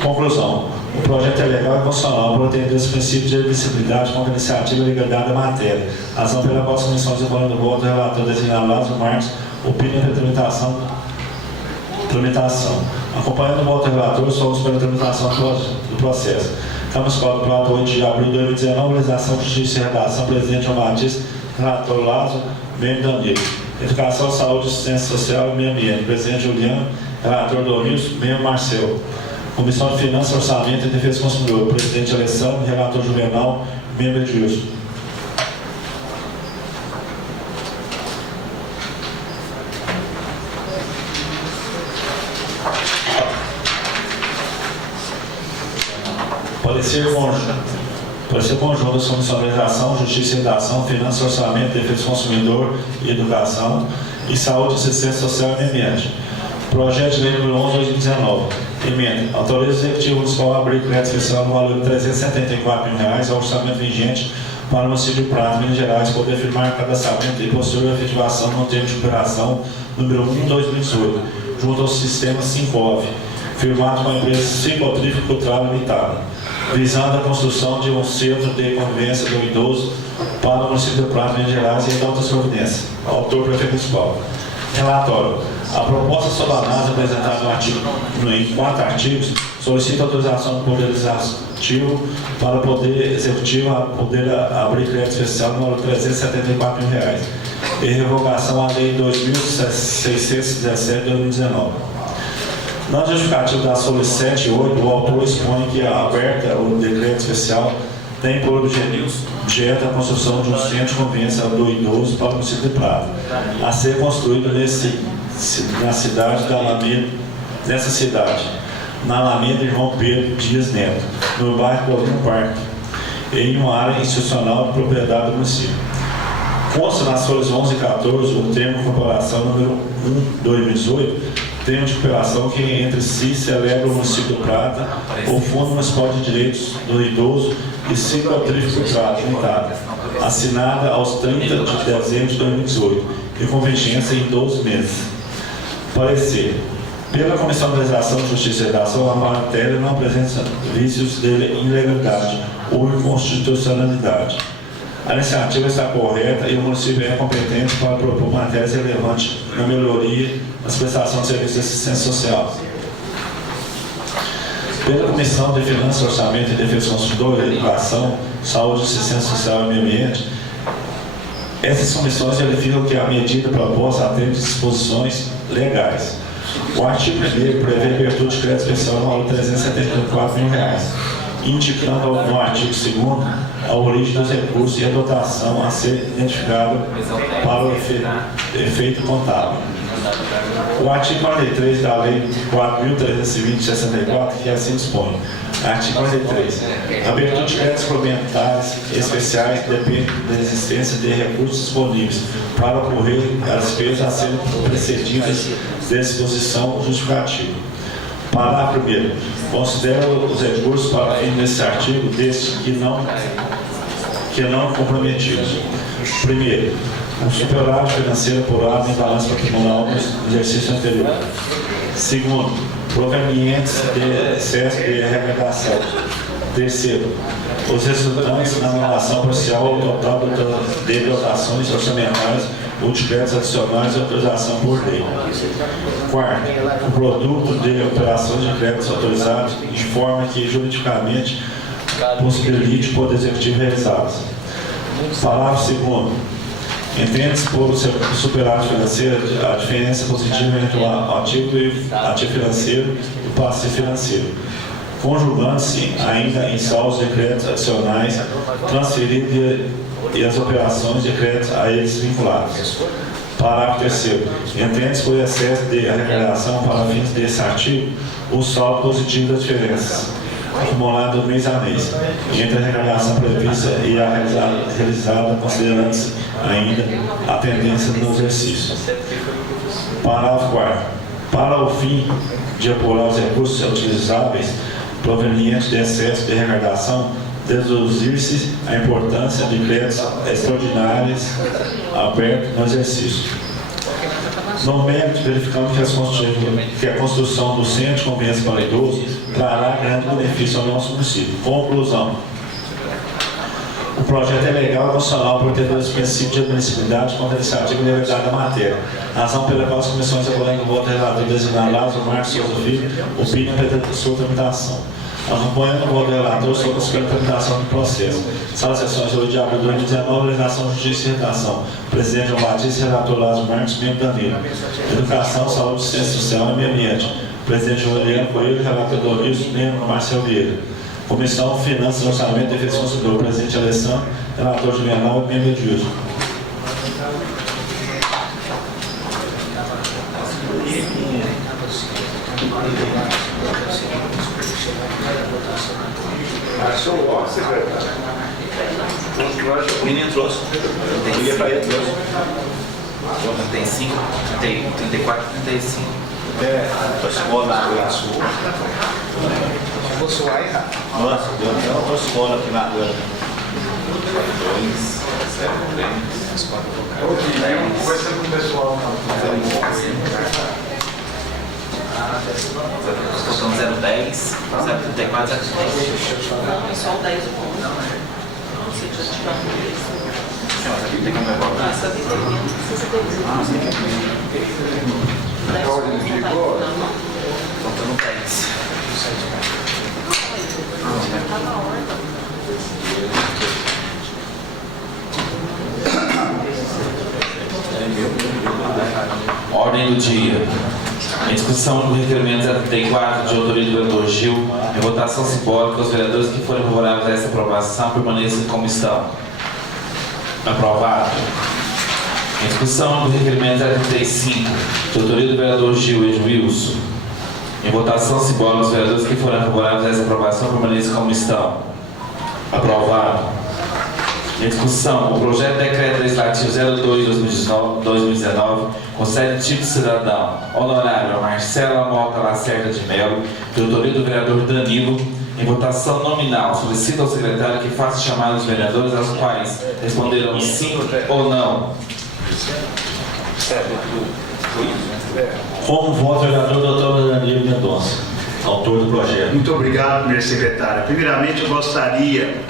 Conclusão. O projeto é legal e constitucional por atender os princípios de admissibilidade com a iniciativa e legalidade da matéria, razão pela qual as comissões de voto do voto, o relator designado Lázaro Marques opina pela tramitação. Acompanhando o voto do relator, somos pela tramitação do processo. Câmara Municipal do Plato, 8 de abril de 2019, Legislação, Justiça e Redação, Presidente João Batista, Relator Lázaro, Membro Danilo. Educação, Saúde, Assistência Social e Meio Ambiente, Presidente Juliano, Relator Domingos, Membro Marcelo. Comissão de Finanças, Orçamento e Defesa do Consumidor, Presidente Alessandro, Relator Juvenal, Membro Edilson. Parecer conjunto das Comissões de Legislação, Justiça e Redação, Finanças, Orçamento, Defesa do Consumidor e Educação e Saúde, Assistência Social e Meio Ambiente. Projeto de Lei número 11 de 2019. Emenda. Autoriza o Executivo Municipal a abrir crédito especial no valor de R$374.000 ao orçamento vigente para o município de Prata, Minas Gerais, poder firmar cadastramento e posterior efetivação no termo de operação número 1/2018, junto ao sistema Sincov, firmado com a empresa Ciclotrífico Cultural Limitada, visando a construção de um centro de convivência do idoso para o município de Prata, Minas Gerais e outras providências. Autor prefeito municipal. Relatório. A proposta sobre a análise apresentada no artigo, em 4 artigos, solicita autorização do Poder Legislativo para o Poder Executivo a poder abrir crédito especial no valor de R$374.000 e revogação à Lei 2.617 de 2019. Na justificativa da súmula 7 e 8, o autor expõe que a aberta o decreto especial tem por objeto a construção de um centro de convivência do idoso para o município de Prata, a ser construído na cidade da Alameda, na Alameda João Pedro Dias Neto, no bairro Colino Parque, em uma área institucional de propriedade do município. Consta nas folhas 11 e 14 o termo de incorporação número 1/2018, termo de cooperação que entre si celebra o município do Prata, o Fundo Municipal de Direitos do Idoso e Ciclotrífico do Prata, Limitada, assinada aos 30 de dezembro de 2018 e com vigência em 12 meses. Parecer. Pela Comissão de Legislação, Justiça e Redação, a matéria não apresenta vícios de ilegalidade ou inconstitucionalidade. A iniciativa está correta e o município é competente para propor matérias relevantes na melhoria das prestações de serviços de assistência social. Pela Comissão de Finanças, Orçamento e Defesa do Consumidor, Educação, Saúde, Assistência Social e Meio Ambiente, essas comissões verificam que a medida proposta atende disposições legais. O artigo 1º prevê a abertura de crédito especial no valor de R$ 374 mil, indicando no artigo 2º a origem dos recursos e a dotação a ser identificada para o efeito contábil. O artigo 43 da Lei 4.320/64, que assim dispõe. Artigo 43. A abertura de créditos complementares especiais depende da existência de recursos disponíveis para ocorrer as despesas a serem precedidas de disposição justificativa. Parágrafo 1º. Considera os recursos para fim desse artigo desde que não comprometidos. Primeiro, o superávit financeiro apurado em balanço patrimonial no exercício anterior. Segundo, provenientes de excesso de arrecadação. Terceiro, os resultantes na relação parcial ao total de dotações orçamentárias ou de créditos adicionais e autorização por lei. Quarto, o produto de operações de créditos autorizados de forma que juridicamente possibilite o Poder Executivo realizá-las. Parágrafo 2º. Entende-se por superávit financeiro a diferença positiva entre o ativo financeiro e o passivo financeiro, conjugando-se ainda em saldos de créditos adicionais transferidos e as operações de crédito a eles vinculados. Parágrafo 3º. Entende-se por excesso de arrecadação para fins desse artigo o saldo positivo das diferenças, acumulado mês a mês, entre a arrecadação prevista e a realizada, considerando-se ainda a tendência do exercício. Parágrafo 4º. Para o fim de apurar os recursos utilizáveis provenientes de excesso de arrecadação, deduzir-se a importância de créditos extraordinários abertos no exercício. No mérito, verificamos que a construção do Centro de Convivência para Idosos trará grande benefício ao nosso município. Conclusão. O projeto é legal e constitucional por ter dois princípios de admissibilidade contra a iniciativa e legalidade da matéria, razão pela qual as comissões acolhendo o voto relator designado Lázaro Marcos Souza Filho opinam pela sua tramitação. Acompanhando o voto do relator sobre a segunda tramitação do processo. Sala de sessões 8 de abril de 2019, Legislação, Justiça e Redação. Presidente João Batista, relator Lázaro Marcos, membro Danilo. Educação, Saúde, Assistência Social e Meio Ambiente. Presidente Juliano Coelho, relator Doris, membro Marcelo Vieira. Comissão, Finanças, Orçamento e Defesa do Consumidor. Presidente Alessandro, relator Juliano e membro Edilson. Achou o óculos, secretário? O menino trouxe. Liga para ele, trouxe. Tem 5, 34, 35. Trouxe bola na rua. Vou suar errado. Nossa, eu trouxe bola aqui na rua. 2, 0, 3, 4, 4. Conversando com o pessoal. Estou com 010, 034, 036. Não, só o 10 pontos. Não sei se eu tiver um isso. Não, essa aqui tem como eu voltar. Essa vitrine não precisa ter isso. 10 pontos não tá não. Faltando 10. Tá na hora. Ordem do dia. Em discussão do requerimento 034 de autoria do vereador Gil, em votação simbólica, os vereadores que forem favoráveis a essa aprovação permaneçam em comissão. Aprovado. Em discussão do requerimento 035 de autoria do vereador Gil Edwilson, em votação simbólica, os vereadores que forem favoráveis a essa aprovação permaneçam em comissão. Aprovado. Em discussão, o projeto de decreto legislativo 02/2019 concede título de cidadão honorário a Marcela Mota Lacerda de Melo, de autoria do vereador Danilo. Em votação nominal, solicita ao secretário que faça chamar os vereadores, aos quais responderam sim ou não. Como voto o vereador doutor Danilo Mendonça, autor do projeto. Muito obrigado, primeiro secretário. Primeiramente, eu gostaria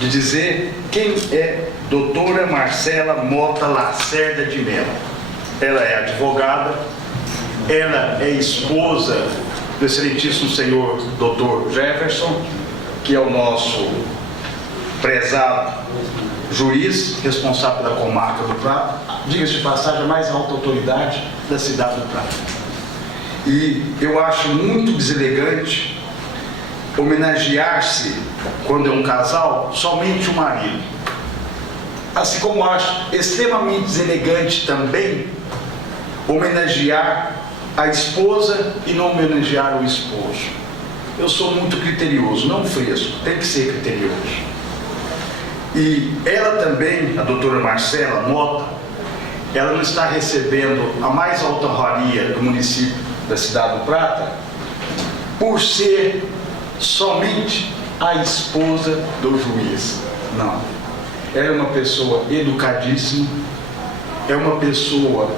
de dizer quem é doutora Marcela Mota Lacerda de Melo. Ela é advogada, ela é esposa do excelentíssimo senhor doutor Jefferson, que é o nosso prezado juiz, responsável da comarca do Prata, diga-se de passagem, a mais alta autoridade da cidade do Prata. E eu acho muito deselegante homenagear-se, quando é um casal, somente o marido. Assim como acho extremamente deselegante também homenagear a esposa e não homenagear o esposo. Eu sou muito criterioso, não fresco, tem que ser criterioso. E ela também, a doutora Marcela Mota, ela não está recebendo a mais alta honraria do município da cidade do Prata por ser somente a esposa do juiz. Não. Ela é uma pessoa educadíssima, é uma pessoa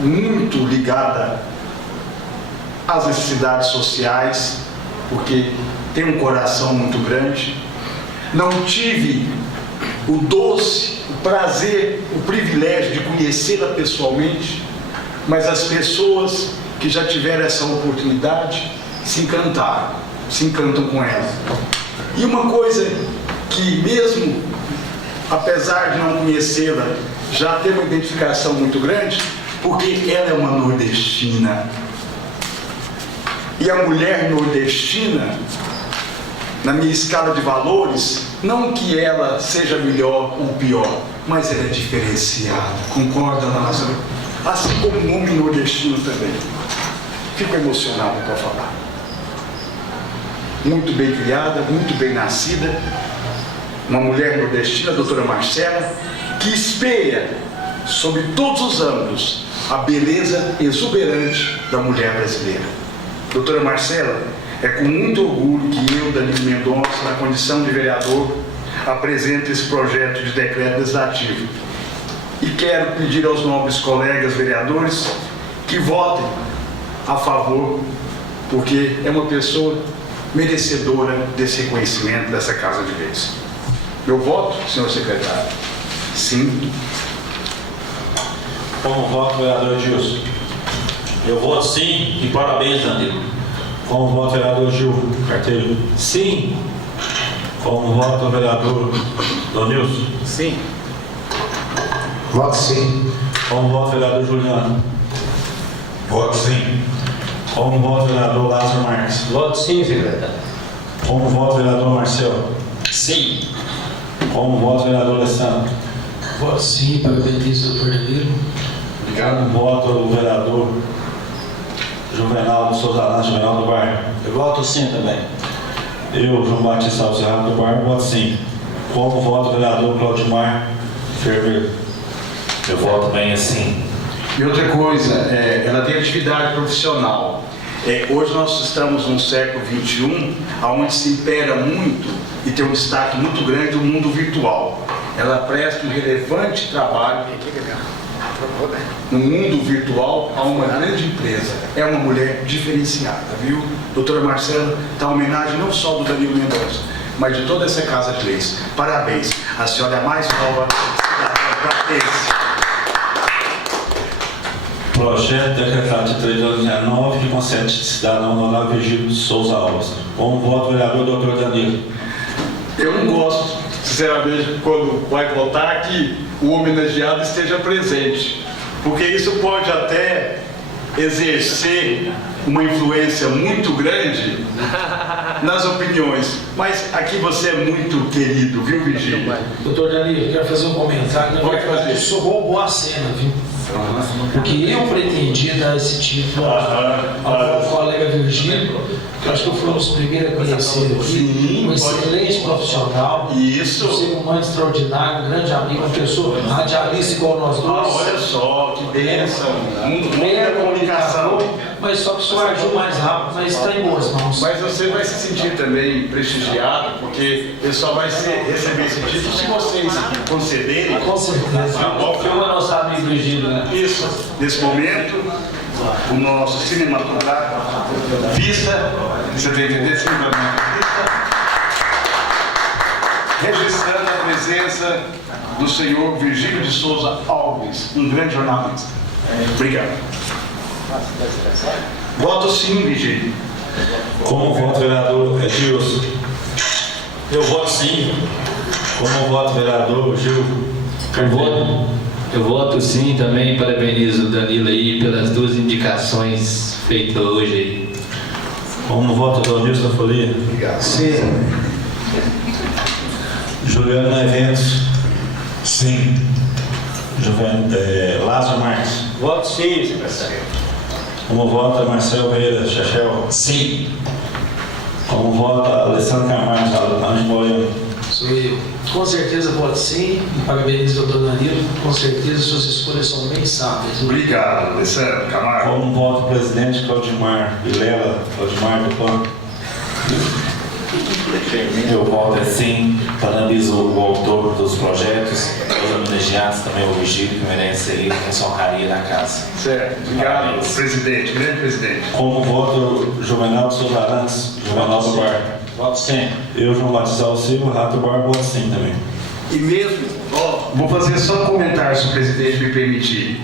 muito ligada às necessidades sociais, porque tem um coração muito grande. Não tive o doce, o prazer, o privilégio de conhecê-la pessoalmente, mas as pessoas que já tiveram essa oportunidade se encantaram, se encantam com ela. E uma coisa que mesmo, apesar de não conhecê-la, já tem uma identificação muito grande, porque ela é uma nordestina. E a mulher nordestina, na minha escala de valores, não que ela seja melhor ou pior, mas ela é diferenciada. Concorda, Ana? Assim como o homem nordestino também. Fico emocionado para falar. Muito bem criada, muito bem nascida, uma mulher nordestina, a doutora Marcela, que espelha, sob todos os âmbitos, a beleza exuberante da mulher brasileira. Doutora Marcela, é com muito orgulho que eu, Danilo Mendonça, na condição de vereador, apresento esse projeto de decreto legislativo. E quero pedir aos nobres colegas vereadores que votem a favor, porque é uma pessoa merecedora desse reconhecimento dessa Casa de Leis. Meu voto, senhor secretário, sim. Como voto o vereador Gilson. Eu voto sim e parabéns, Danilo. Como voto o vereador Gil Carteiro. Sim. Como voto o vereador Donilson. Sim. Voto sim. Como voto o vereador Juliano. Voto sim. Como voto o vereador Lázaro Marques. Voto sim, secretário. Como voto o vereador Marcelo. Sim. Como voto o vereador Alessandro. Voto sim, parabenizo o doutor Danilo. Como voto o vereador Juvenal do Souza Lana, Juvenal do Bairro. Eu voto sim também. Eu, João Batista Alves do Bairro, voto sim. Como voto o vereador Claudimar Ferreira. Eu voto bem assim. E outra coisa, ela tem atividade profissional. Hoje nós estamos no século XXI, onde se impera muito e tem um destaque muito grande o mundo virtual. Ela presta um relevante trabalho no mundo virtual a uma grande empresa. É uma mulher diferenciada, viu? Doutora Marcela, está homenagem não só do Danilo Mendonça, mas de toda essa Casa de Leis. Parabéns, a senhora é a mais nova cidadã pratense. Projeto decretado de 3 de 2019 que concede cidadão honorável Virgílio de Souza Alves. Como voto o vereador doutor Danilo. Eu não gosto, sinceramente, quando vai votar, que o homenageado esteja presente, porque isso pode até exercer uma influência muito grande nas opiniões. Mas aqui você é muito querido, viu, Virgílio? Doutor Danilo, quero fazer um comentário. Pode fazer. Sobrou boa cena, viu? Porque eu pretendia dar esse título ao colega Virgílio, que eu acho que eu fui um dos primeiros a conhecer aqui, um excelente profissional, Isso. um ser humano extraordinário, um grande amigo, uma pessoa radialista igual nós dois. Olha só, que bênção. Mundo da comunicação. Mas só que o senhor agiu mais rápido, mas está em boas mãos. Mas você vai se sentir também prestigiado, porque ele só vai receber esse título se vocês concederem. Com certeza. Foi o nosso amigo Virgílio, né? Isso. Nesse momento, o nosso cinematográfico Vista, você tem entendido? Cinematográfico Vista, registrando a presença do senhor Virgílio de Souza Alves, um grande jornalista. Obrigado. Voto sim, Virgílio. Como voto, vereador Edilson? Eu voto sim. Como voto, vereador Gil? Eu voto sim também. Parabenizo o Danilo aí pelas 2 indicações feitas hoje aí. Como voto, Donilson Folia? Obrigado. Sim. Juliano Eventos? Sim. Lázaro Marques? Voto sim, secretário. Como vota Marcelo Vieira Chachel? Sim. Como vota Alessandro Camargo Ângelo Moeno? Sou eu. Com certeza voto sim, e parabenizo ao doutor Danilo, com certeza suas escolhas são bem sábias. Obrigado, Alessandro Camargo. Como vota o presidente Claudimar Vilela, Claudimar do PAN? Meu voto é sim, parabenizo o autor dos projetos, os homenageados também, o Virgílio, que merece aí essa honraria na casa. Certo, obrigado, Parabéns. presidente, grande presidente. Como voto Juvenal de Souza Arantes? Juvenal do Bar? Voto sim. Eu, João Batista Silva, Rato Bar, voto sim também. E mesmo, vou fazer só um comentário, se o presidente me permitir.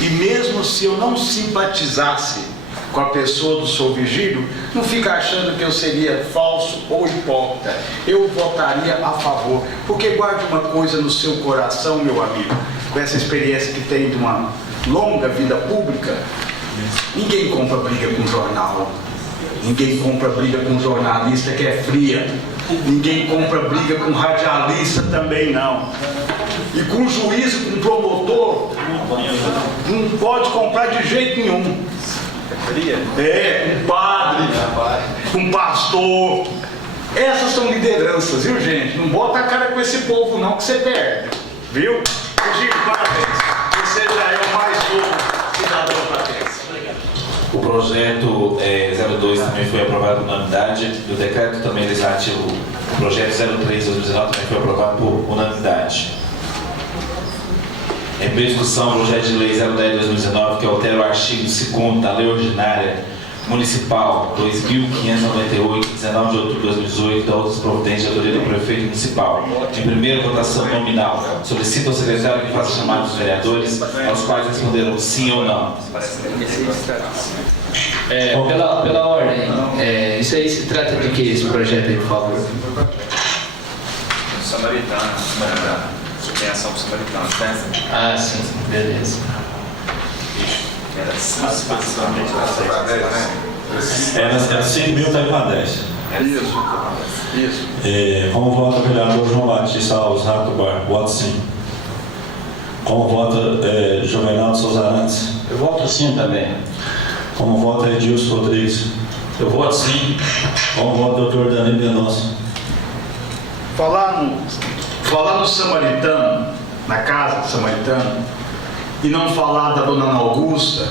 E mesmo se eu não simpatizasse com a pessoa do senhor Virgílio, não fica achando que eu seria falso ou hipócrita. Eu votaria a favor, porque guarde uma coisa no seu coração, meu amigo, com essa experiência que tem de uma longa vida pública, ninguém compra briga com jornal, ninguém compra briga com jornalista que é fria, ninguém compra briga com radialista também não. E com juiz e com promotor, não pode comprar de jeito nenhum. Com padre, com pastor. Essas são lideranças, viu, gente? Não bota a cara com esse povo não, que você perde. Viu? Virgílio, parabéns. Você já é o mais novo cidadão pratense. O projeto 02 também foi aprovado por unanimidade. E o decreto também legislativo, o projeto 03/2019 também foi aprovado por unanimidade. Em discussão, o projeto de lei 010/2019, que altera o artigo 2º da Lei Ordinária Municipal 2.598, 19 de outubro de 2018, da outras providências de autoria do prefeito municipal. Em primeira votação nominal, solicito ao secretário que faça chamada dos vereadores, aos quais responderão sim ou não. Pela ordem, isso aí se trata de que esse projeto aí, por favor? Samaritano. Supremação samaritana. Ah, sim, beleza. Era 5 mil, está aí para 10. Isso. Como vota o vereador João Batista Alves, Rato Bar? Voto sim. Como vota Juvenal de Souza Arantes? Eu voto sim também. Como vota Edilson Rodrigues? Eu voto sim. Como vota o doutor Danilo Mendonça? Falar no samaritano, na casa do samaritano, e não falar da dona Ana Augusta,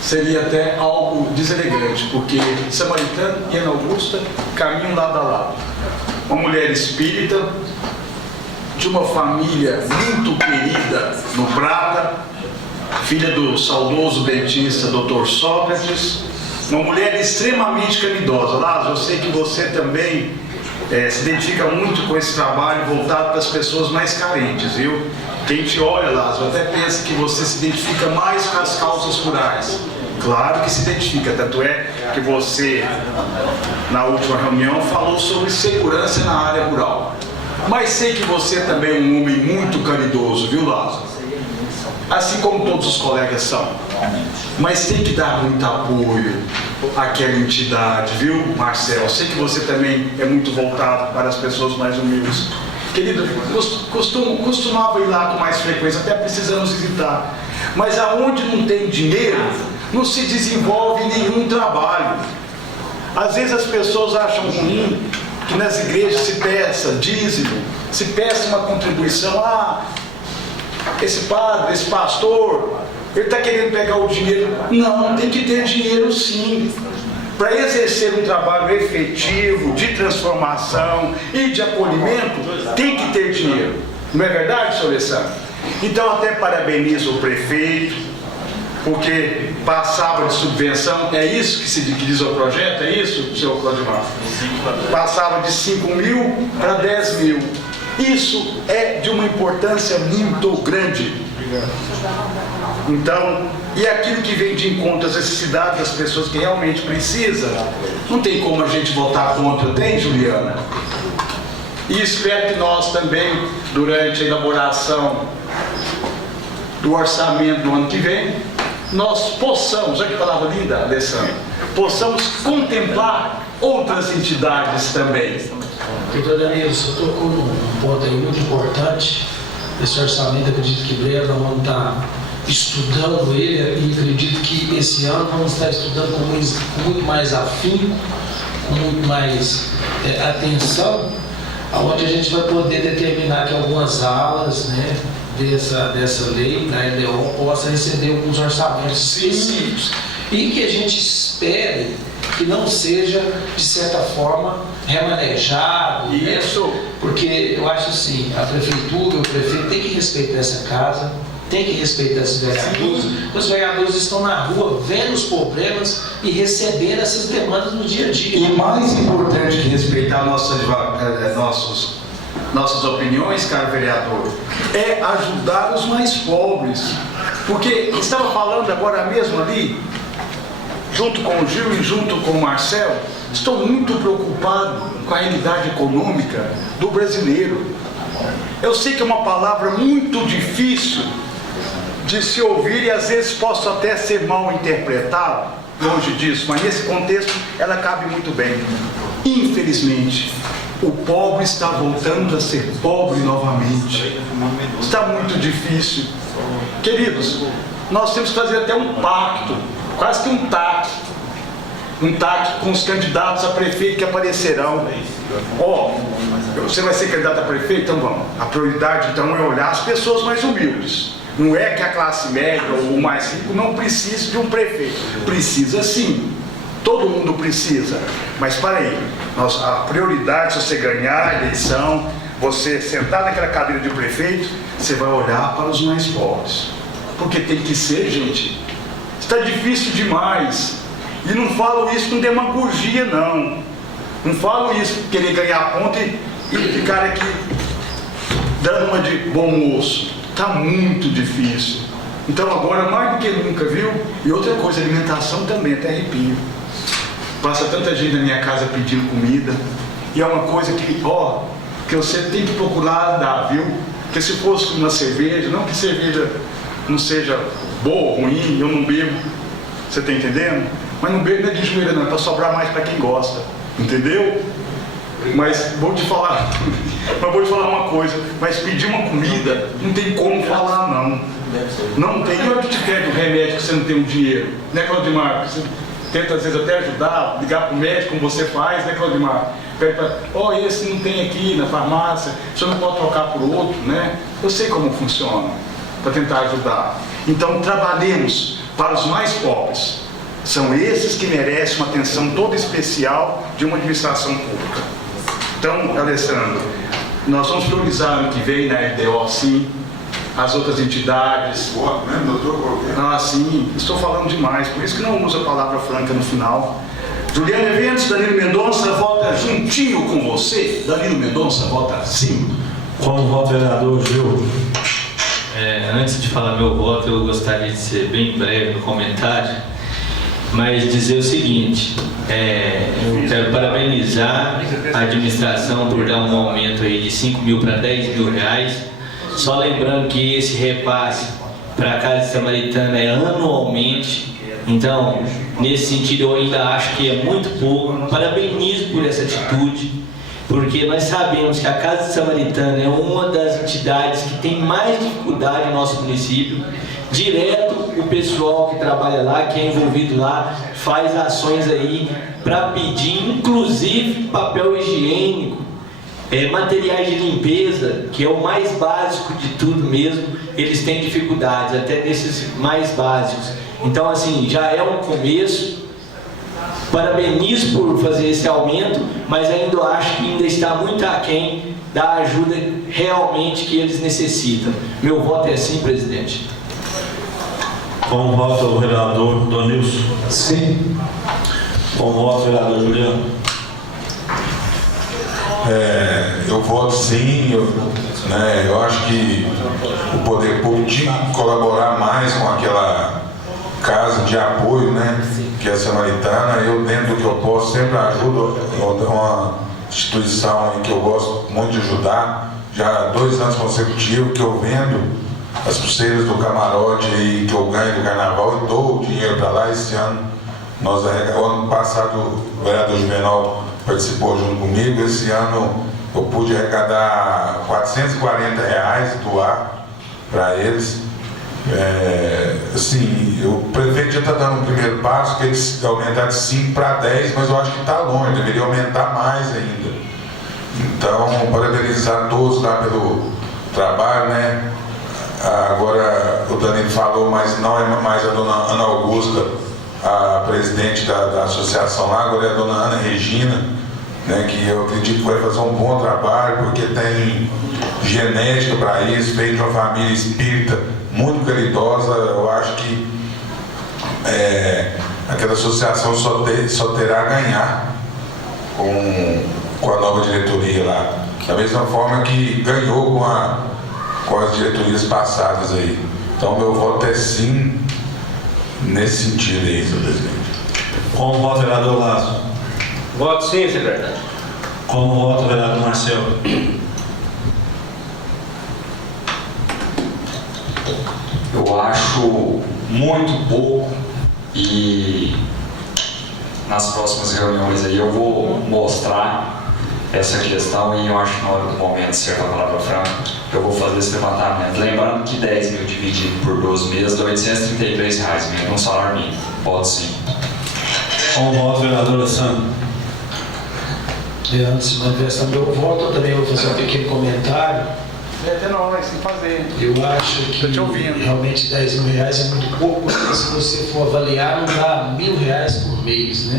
seria até algo deselegante, porque samaritano e Ana Augusta caminham lado a lado. Uma mulher espírita, de uma família muito querida no Prata, filha do saudoso dentista Dr. Sócrates, uma mulher extremamente caridosa. Lázaro, eu sei que você também se identifica muito com esse trabalho voltado para as pessoas mais carentes, viu? Quem te olha, Lázaro, até pensa que você se identifica mais com as causas rurais. Claro que se identifica, tanto é que você, na última reunião, falou sobre segurança na área rural. Mas sei que você também é um homem muito caridoso, viu, Lázaro? Assim como todos os colegas são. Mas tem que dar muito apoio àquela entidade, viu, Marcelo? Sei que você também é muito voltado para as pessoas mais humildes. Querido, costumava ir lá com mais frequência, até precisamos visitar. Mas aonde não tem dinheiro, não se desenvolve nenhum trabalho. Às vezes as pessoas acham ruim que nas igrejas se peça dízimo, se peça uma contribuição. Esse padre, esse pastor, ele está querendo pegar o dinheiro. Não, tem que ter dinheiro sim. Para exercer um trabalho efetivo, de transformação e de acolhimento, tem que ter dinheiro. Não é verdade, senhor Alessandro? Então até parabenizo o prefeito, porque passava de subvenção, é isso que diz o projeto, é isso, senhor Claudimar? Passava de 5 mil para 10 mil. Isso é de uma importância muito grande. Então, e aquilo que vem de encontro às necessidades das pessoas que realmente precisam, não tem como a gente votar contra, tem, Juliana? E espero que nós também, durante a elaboração do orçamento do ano que vem, nós possamos, olha que palavra linda, Alessandro, possamos contemplar outras entidades também. Doutor Danilo, você tocou num ponto aí muito importante. Esse orçamento, acredito que breve nós vamos estar estudando ele, e acredito que esse ano vamos estar estudando com muito mais afinco, com muito mais atenção, onde a gente vai poder determinar que algumas alas, né, dessa lei, da LDO, possa receber alguns orçamentos específicos, e que a gente espere que não seja, de certa forma, remanejado. Isso. Né? Porque eu acho assim, a prefeitura, o prefeito tem que respeitar essa casa, tem que respeitar esses vereadores. Os vereadores estão na rua vendo os problemas e recebendo essas demandas no dia a dia. E mais importante que respeitar nossas opiniões, caro vereador, é ajudar os mais pobres. Porque estava falando agora mesmo ali, junto com o Gil e junto com o Marcelo, estou muito preocupado com a realidade econômica do brasileiro. Eu sei que é uma palavra muito difícil de se ouvir e às vezes posso até ser mal interpretado, longe disso, mas nesse contexto ela cabe muito bem. Infelizmente, o pobre está voltando a ser pobre novamente. Está muito difícil. Queridos, nós temos que fazer até um pacto, quase que um TAC com os candidatos a prefeito que aparecerão. Você vai ser candidato a prefeito? Então vamos. A prioridade então é olhar as pessoas mais humildes. Não é que a classe média ou o mais rico não precise de um prefeito. Precisa sim. Todo mundo precisa. Mas para aí, a prioridade, se você ganhar a eleição, você sentar naquela cadeira de prefeito, você vai olhar para os mais pobres. Porque tem que ser, gente. Está difícil demais. E não falo isso com demagogia, não. Não falo isso querer ganhar ponto e ficar aqui dando uma de bom moço. Está muito difícil. Então agora, mais do que nunca, viu? E outra coisa, alimentação também, até arrepio. Passa tanta gente na minha casa pedindo comida. E é uma coisa que você tem que procurar dar, viu? Porque se fosse uma cerveja, não que cerveja não seja boa ou ruim, eu não bebo. Você está entendendo? Mas não bebo não é de joelho não, é para sobrar mais para quem gosta. Entendeu? Mas vou te falar uma coisa, mas pedir uma comida não tem como falar não. Não tem. E onde te pede o remédio que você não tem o dinheiro? Né, Claudimar? Você tenta às vezes até ajudar, ligar para o médico como você faz, né, Claudimar? Pede para, esse não tem aqui na farmácia, o senhor não pode trocar por outro, né? Eu sei como funciona, para tentar ajudar. Então trabalhemos para os mais pobres. São esses que merecem uma atenção toda especial de uma administração pública. Então, Alessandro, nós vamos priorizar ano que vem na LDO, sim, as outras entidades. Sim, estou falando demais, por isso que não uso a palavra franca no final. Juliana Eventos, Danilo Mendonça vota juntinho com você. Danilo Mendonça vota sim. Como voto vereador Gil? Antes de falar meu voto, eu gostaria de ser bem breve no comentário, mas dizer o seguinte, eu quero parabenizar a administração por dar um aumento aí de 5 mil para 10 mil reais, só lembrando que esse repasse para a Casa Samaritana é anualmente, então nesse sentido eu ainda acho que é muito pouco. Parabenizo por essa atitude, porque nós sabemos que a Casa Samaritana é uma das entidades que tem mais dificuldade em nosso município. Direto o pessoal que trabalha lá, que é envolvido lá, faz ações aí para pedir, inclusive papel higiênico, materiais de limpeza, que é o mais básico de tudo mesmo. Eles têm dificuldades, até nesses mais básicos. Então, assim, já é um começo. Parabenizo por fazer esse aumento, mas ainda acho que ainda está muito aquém da ajuda realmente que eles necessitam. Meu voto é sim, presidente. Com voto o vereador Donilson. Sim. Com voto o vereador Juliano. Eu voto sim. Eu acho que o poder público tinha que colaborar mais com aquela casa de apoio, que é a Samaritana. Eu, dentro do que eu posso, sempre ajudo. É uma instituição que eu gosto muito de ajudar. Já há 2 anos consecutivos que eu vendo as pulseiras do camarote aí, que eu ganho do carnaval, e dou o dinheiro para lá. Esse ano, o ano passado, o vereador Juvenal participou junto comigo. Esse ano eu pude arrecadar R$440 e doar para eles. O prefeito já está dando um primeiro passo, que eles aumentar de 5 para 10, mas eu acho que está longe, deveria aumentar mais ainda. Então, parabenizar todos lá pelo trabalho, Agora o Danilo falou, mas não é mais a dona Ana Augusta, a presidente da associação lá, agora é a dona Ana Regina, que eu acredito que vai fazer um bom trabalho, porque tem genética para isso, veio de uma família espírita muito caridosa. Eu acho que aquela associação só terá a ganhar com a nova diretoria lá, da mesma forma que ganhou com as diretorias passadas aí. Então meu voto é sim nesse sentido aí, senhor presidente. Com o voto, vereador Lazo. Voto sim, secretário. Com o voto, vereador Marcelo. Eu acho muito pouco, e nas próximas reuniões aí eu vou mostrar essa questão, e eu acho que na hora do momento, certa palavra franca, eu vou fazer esse levantamento. Lembrando que 10 mil dividido por 12 meses dá R$833, mesmo um salário mínimo. Pode sim. Com o voto, vereador Alessandro. Antes de manifestar meu voto, eu também vou fazer um pequeno comentário. Até nós, sem fazer. Eu acho que realmente R$10 mil é muito pouco, porque se você for avaliar, não dá R$1.000 por mês,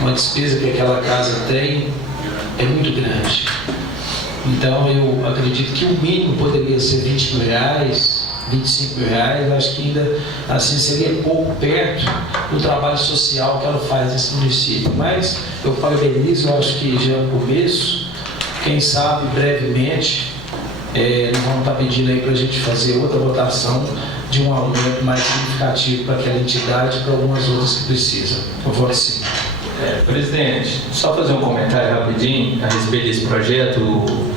Uma despesa que aquela casa tem é muito grande. Então eu acredito que o mínimo poderia ser R$20 mil, R$25 mil. Acho que ainda assim seria pouco perto do trabalho social que ela faz nesse município. Mas eu parabenizo, eu acho que já é um começo. Quem sabe brevemente nós vamos estar pedindo aí para a gente fazer outra votação de um aumento mais significativo para aquela entidade e para algumas outras que precisam. Eu voto sim. Presidente, só fazer um comentário rapidinho a respeito desse projeto. O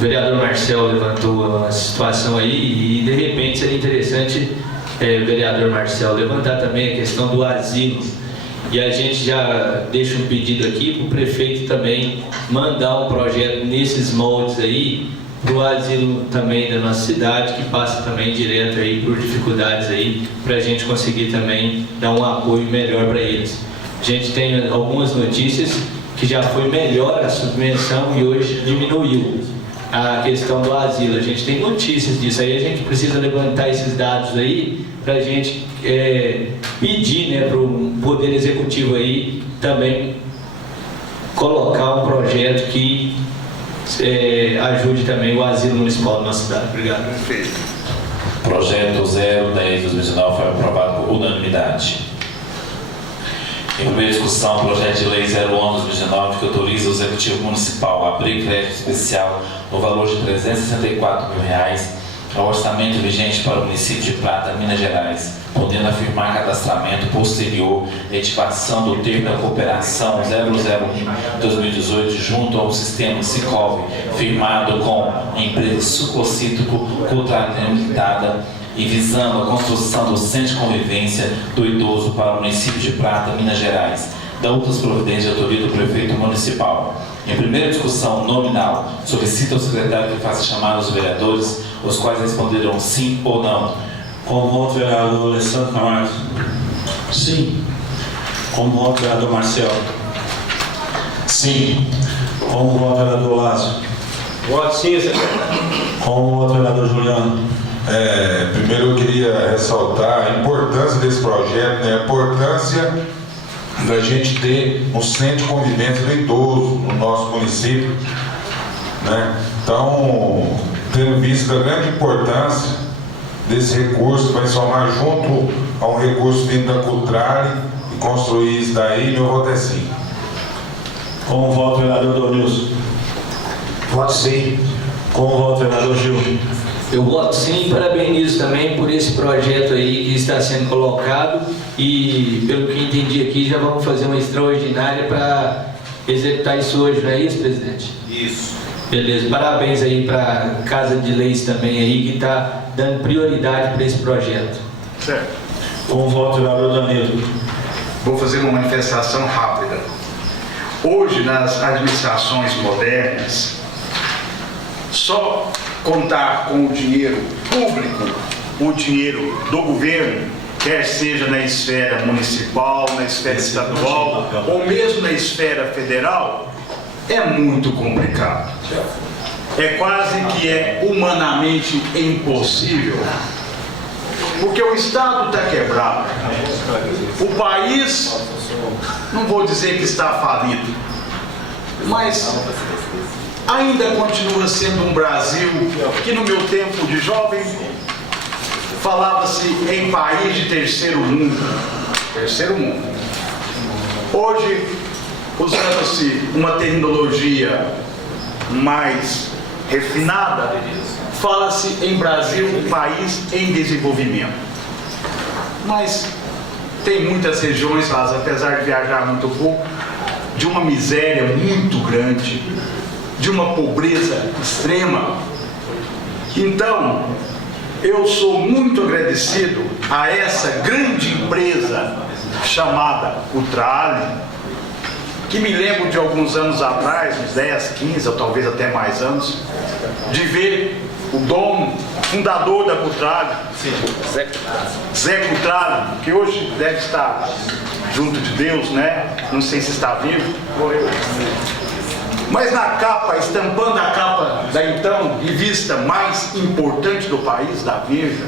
vereador Marcel levantou a situação aí, e de repente seria interessante o vereador Marcel levantar também a questão do asilo. E a gente já deixa um pedido aqui para o prefeito também mandar um projeto nesses moldes aí, do asilo também da nossa cidade, que passa também direto aí por dificuldades aí, para a gente conseguir também dar um apoio melhor para eles. A gente tem algumas notícias que já foi melhor a subvenção e hoje diminuiu a questão do asilo. A gente tem notícias disso aí, a gente precisa levantar esses dados aí para a gente pedir para o Poder Executivo aí também colocar um projeto que ajude também o asilo municipal da nossa cidade. Obrigado. Perfeito. Projeto 010/2019 foi aprovado por unanimidade. Em primeira discussão, o projeto de lei 011/2019, que autoriza o Executivo Municipal a abrir crédito especial no valor de R$364 mil ao orçamento vigente para o município de Prata, Minas Gerais, podendo afirmar cadastramento posterior e ativação do termo da cooperação 001/2018 junto ao sistema Sicov, firmado com a empresa Sucocítrico Cultural Limitada, e visando a construção do Centro de Convivência do Idoso para o município de Prata, Minas Gerais, da outras providências de autoria do prefeito municipal. Em primeira discussão nominal, solicita ao secretário que faça chamar os vereadores, os quais responderão sim ou não. Como voto, vereador Alessandro Camargo? Sim. Como voto, vereador Marcelo? Sim. Como voto, vereador Lázaro? Voto sim, secretário. Como voto, vereador Juliano? Primeiro eu queria ressaltar a importância desse projeto, né? A importância da gente ter um centro de convivência do idoso no nosso município, né? Então, tendo visto a grande importância desse recurso, que vai somar junto a um recurso vindo da Cultrale e construir isso daí, meu voto é sim. Como voto, vereador Donilson? Voto sim. Como voto, vereador Gil? Eu voto sim e parabenizo também por esse projeto aí que está sendo colocado e, pelo que entendi aqui, já vamos fazer uma extraordinária para executar isso hoje, não é isso, presidente? Isso. Beleza, parabéns aí para a Casa de Leis também aí, que está dando prioridade para esse projeto. Certo. Como voto, vereador Danilo? Vou fazer uma manifestação rápida. Hoje, nas administrações modernas, só contar com o dinheiro público, o dinheiro do governo, quer seja na esfera municipal, na esfera estadual ou mesmo na esfera federal, é muito complicado. É quase que humanamente impossível, porque o Estado está quebrado. O país, não vou dizer que está falido, mas ainda continua sendo um Brasil que no meu tempo de jovem falava-se em país de terceiro mundo. Terceiro mundo. Hoje, usando-se uma tecnologia mais refinada, fala-se em Brasil, um país em desenvolvimento. Mas tem muitas regiões, apesar de viajar muito pouco, de uma miséria muito grande, de uma pobreza extrema. Então, eu sou muito agradecido a essa grande empresa chamada Cultrale, que me lembro de alguns anos atrás, uns 10, 15 ou talvez até mais anos, de ver o dono, fundador da Cultrale, Zé Cultrale, que hoje deve estar junto de Deus, né? Não sei se está vivo. Mas na capa, estampando a capa da então revista mais importante do país, da Veja,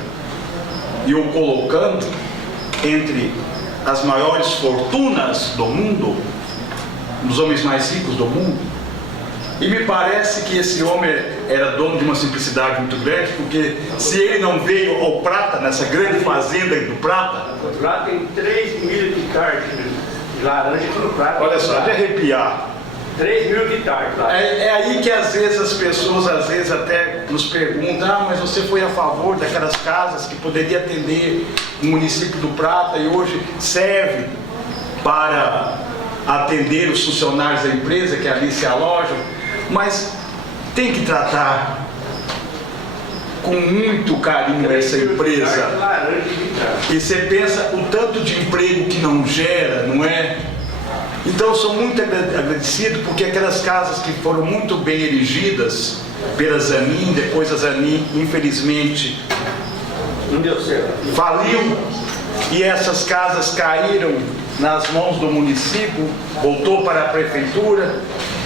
e eu colocando entre as maiores fortunas do mundo, dos homens mais ricos do mundo, e me parece que esse homem era dono de uma simplicidade muito grande, porque se ele não veio ao Prata, nessa grande fazenda do Prata... O Prata tem 3.000 hectares de laranja aqui no Prata. Olha só, de arrepiar. 3.000 hectares. É aí que às vezes as pessoas até nos perguntam: mas você foi a favor daquelas casas que poderia atender o município do Prata e hoje serve para atender os funcionários da empresa que ali se alojam? Mas tem que tratar com muito carinho essa empresa. E você pensa o tanto de emprego que não gera, não é? Então eu sou muito agradecido, porque aquelas casas que foram muito bem erigidas pela Zanin, depois a Zanin infelizmente não deu certo, faliu, e essas casas caíram nas mãos do município, voltou para a prefeitura,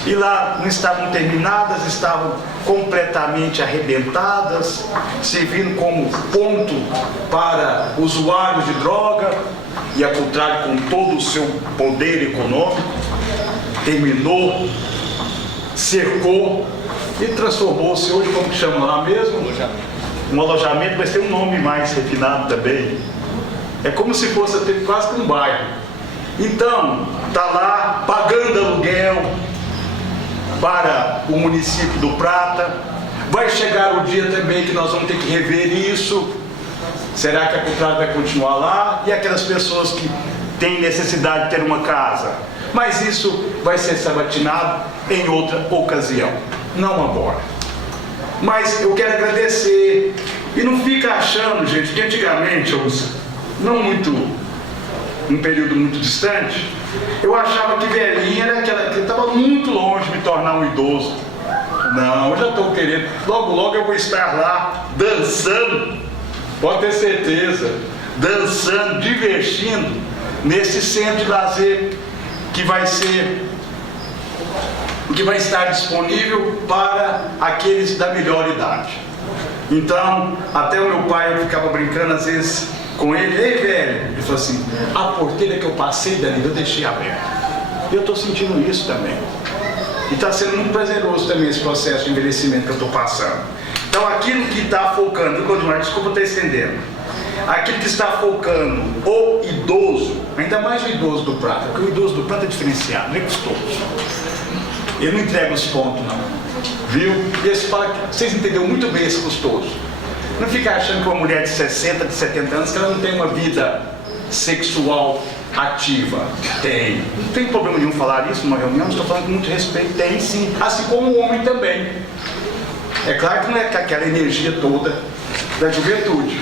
e lá não estavam terminadas, estavam completamente arrebentadas, servindo como ponto para usuários de droga. E a Cultrale, com todo o seu poder econômico, terminou, cercou e transformou-se hoje, como que chama lá mesmo? Um alojamento, mas tem um nome mais refinado também. É como se fosse até quase que um bairro. Então, está lá pagando aluguel para o município do Prata. Vai chegar o dia também que nós vamos ter que rever isso. Será que a Cultrale vai continuar lá? E aquelas pessoas que têm necessidade de ter uma casa? Mas isso vai ser sabatinado em outra ocasião, não agora. Mas eu quero agradecer. E não fica achando, gente, que antigamente, um período muito distante, Eu achava que velhinha era aquela que estava muito longe de me tornar um idoso. Não, eu já estou querendo. Logo, logo eu vou estar lá dançando, pode ter certeza, dançando, divertindo nesse centro de lazer que vai estar disponível para aqueles da melhor idade. Então, até o meu pai, eu ficava brincando às vezes com ele: ei velho, ele falou assim, a porteira que eu passei dali, eu deixei aberta. E eu estou sentindo isso também. E está sendo muito prazeroso também esse processo de envelhecimento que eu estou passando. Então, aquilo que está focando, desculpa estar estendendo, aquilo que está focando o idoso, ainda mais o idoso do Prata, porque o idoso do Prata é diferenciado, não é custoso. Ele não entrega os pontos, não. Viu? E esse fala que vocês entenderam muito bem esse custoso. Não fica achando que uma mulher de 60, de 70 anos, que ela não tem uma vida sexual ativa. Tem. Não tem problema nenhum falar isso numa reunião, estou falando com muito respeito. Tem sim. Assim como o homem também. É claro que não é aquela energia toda da juventude.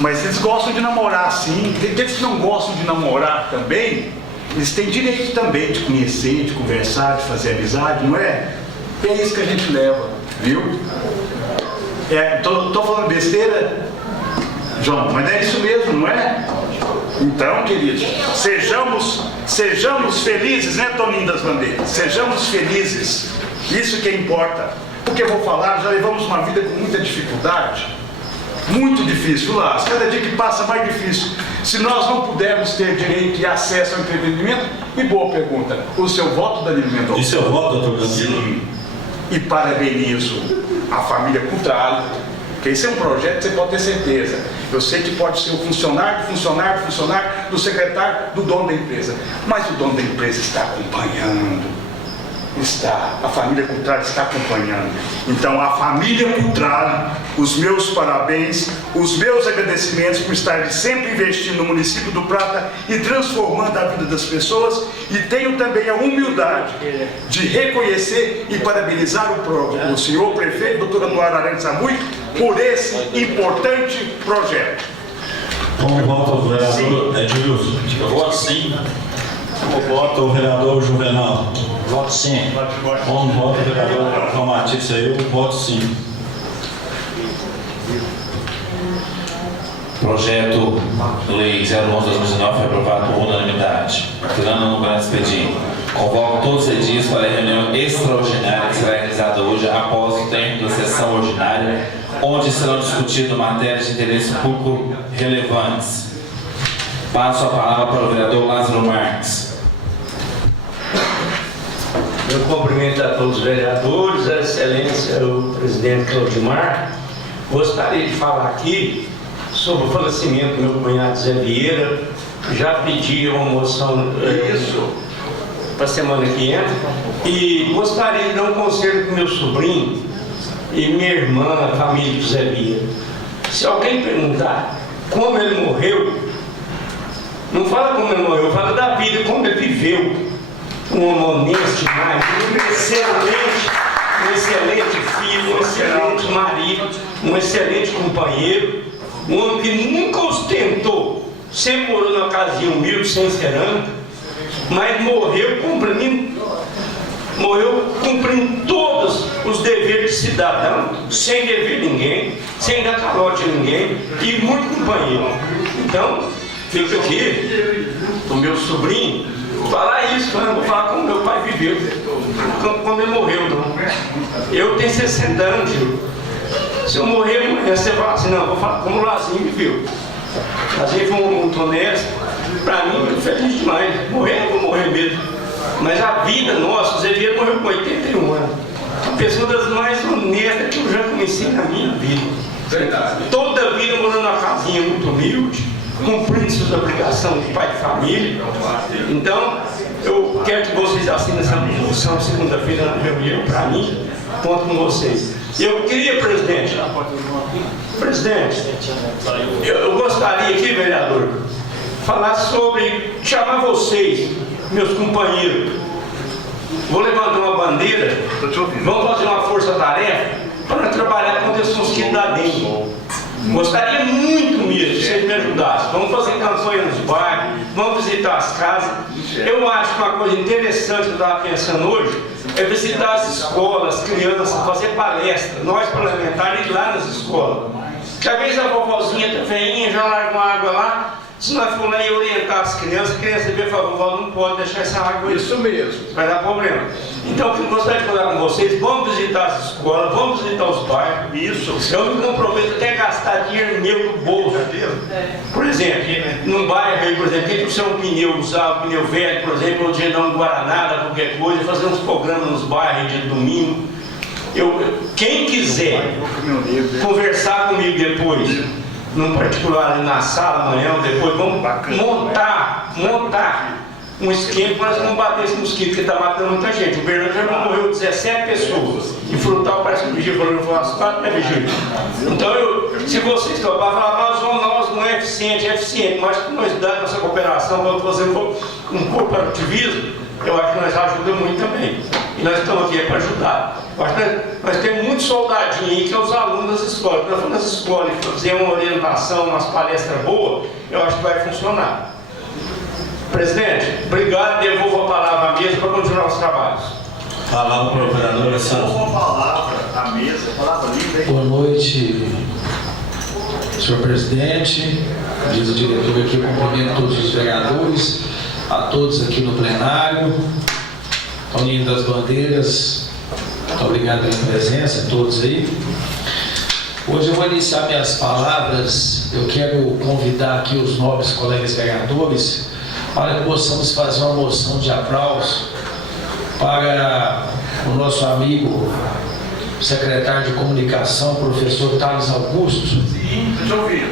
Mas eles gostam de namorar sim. Aqueles que não gostam de namorar também, eles têm direito também de conhecer, de conversar, de fazer amizade, não é? É isso que a gente leva, viu? Tô falando besteira, João, mas é isso mesmo, não é? Então, queridos, sejamos felizes, né, Toninho das Bandeiras? Sejamos felizes, isso que importa. Porque eu vou falar, já levamos uma vida com muita dificuldade, muito difícil, lá, cada dia que passa mais difícil. Se nós não pudermos ter direito e acesso ao entretenimento, e boa pergunta, o seu voto, Danilo Mendonça? E seu voto, doutor Danilo? Sim, e parabenizo a família Cutralli, porque esse é um projeto que você pode ter certeza. Eu sei que pode ser o funcionário, do secretário, do dono da empresa, mas o dono da empresa está acompanhando. A família Cutralli está acompanhando. Então, a família Cutralli, os meus parabéns, os meus agradecimentos por estarem sempre investindo no município do Prata e transformando a vida das pessoas, e tenho também a humildade de reconhecer e parabenizar o senhor prefeito, doutor Anuar Arantes Amui, por esse importante projeto. Como vota o vereador Edilson? Eu voto sim. Como vota o vereador Juvenal? Voto sim. Como vota o vereador Tomatice? Eu voto sim. Projeto Lei 011/2019 foi aprovado por unanimidade. Tirando no grande expediente. Convoco todos os dias para a reunião extraordinária que será realizada hoje após o término da sessão ordinária, onde serão discutidas matérias de interesse público relevantes. Passo a palavra para o vereador Lázaro Marques. Eu cumprimento a todos os vereadores, a excelência, o presidente Claudimar. Gostaria de falar aqui sobre o falecimento do meu cunhado Zé Vieira. Já pedi uma moção para a semana que entra. E gostaria de dar um conselho para o meu sobrinho e minha irmã, a família do Zé Vieira. Se alguém perguntar como ele morreu, não fala como ele morreu, fala da vida, como ele viveu. Um homem honesto demais, um excelente filho, um excelente marido, um excelente companheiro, um homem que nunca ostentou, sempre morou numa casinha humilde, sem cerâmica, mas morreu cumprindo todos os deveres de cidadão, sem dever ninguém, sem dar calote a ninguém, e muito companheiro. Então, fica aqui o meu sobrinho falar isso, eu não vou falar como meu pai viveu quando ele morreu, não. Eu tenho 60 anos, Gil. Se eu morrer amanhã, você fala assim, não, eu vou falar como o Lazinho viveu. Lazinho foi muito honesto, pra mim, eu feliz demais. Morrer, eu vou morrer mesmo. Mas a vida nossa, o Zé Vieira morreu com 81 anos. A pessoa das mais honestas que eu já conheci na minha vida. Verdade. Toda a vida morando numa casinha muito humilde, cumprindo suas obrigações de pai de família. Então, eu quero que vocês assinem essa moção segunda-feira na reunião para mim, conto com vocês. Eu queria, presidente, eu gostaria aqui, vereador, falar sobre, chamar vocês, meus companheiros. Vou levantar uma bandeira, vamos fazer uma força-tarefa para trabalhar contra esse mosquito da dengue. Gostaria muito mesmo que vocês me ajudassem. Vamos fazer campanha nos bairros, vamos visitar as casas. Eu acho que uma coisa interessante que eu estava pensando hoje é visitar as escolas, as crianças, fazer palestra, nós parlamentares ir lá nas escolas. Que às vezes a vovozinha tá veinha, já larga uma água lá. Se nós for lá e orientar as crianças vê e fala, vovó, não pode deixar essa água aí. Isso mesmo. Vai dar problema. Então, eu gostaria de falar com vocês, vamos visitar as escolas, vamos visitar os bairros. Isso. Eu me comprometo até a gastar dinheiro meu do bolso. Por exemplo, num bairro aí, por exemplo, quem precisa um pneu, usar um pneu velho, por exemplo, ou dia dar um guaraná, qualquer coisa, fazer uns programas nos bairros de domingo. Quem quiser conversar comigo depois, num particular ali na sala amanhã ou depois, vamos montar um esquema para nós não bater esse mosquito que está matando muita gente. O Bernardo já morreu 17 pessoas. E Frutal parece que o Vigílio falou, foi umas 4, né, Vigílio? Então, se vocês toparem falar, nós não é eficiente, mas que nós damos nossa cooperação, vamos fazer um corporativismo, eu acho que nós ajudamos muito também. E nós estamos aqui para ajudar. Eu acho que nós temos muitos soldadinhos aí que são os alunos das escolas. Nós vamos nas escolas e fazer uma orientação, umas palestras boas, eu acho que vai funcionar. Presidente, obrigado, devolvo a palavra à mesa para continuar os trabalhos. Palavra para o operador, Uma palavra à mesa, palavra livre. Boa noite, senhor presidente, diz o diretor aqui, cumprimento todos os vereadores, a todos aqui no plenário, Toninho das Bandeiras, muito obrigado pela presença, a todos aí. Hoje eu vou iniciar minhas palavras, eu quero convidar aqui os nobres colegas vereadores para que possamos fazer uma moção de aplauso para o nosso amigo secretário de comunicação, professor Thales Augusto. Sim, já ouviram.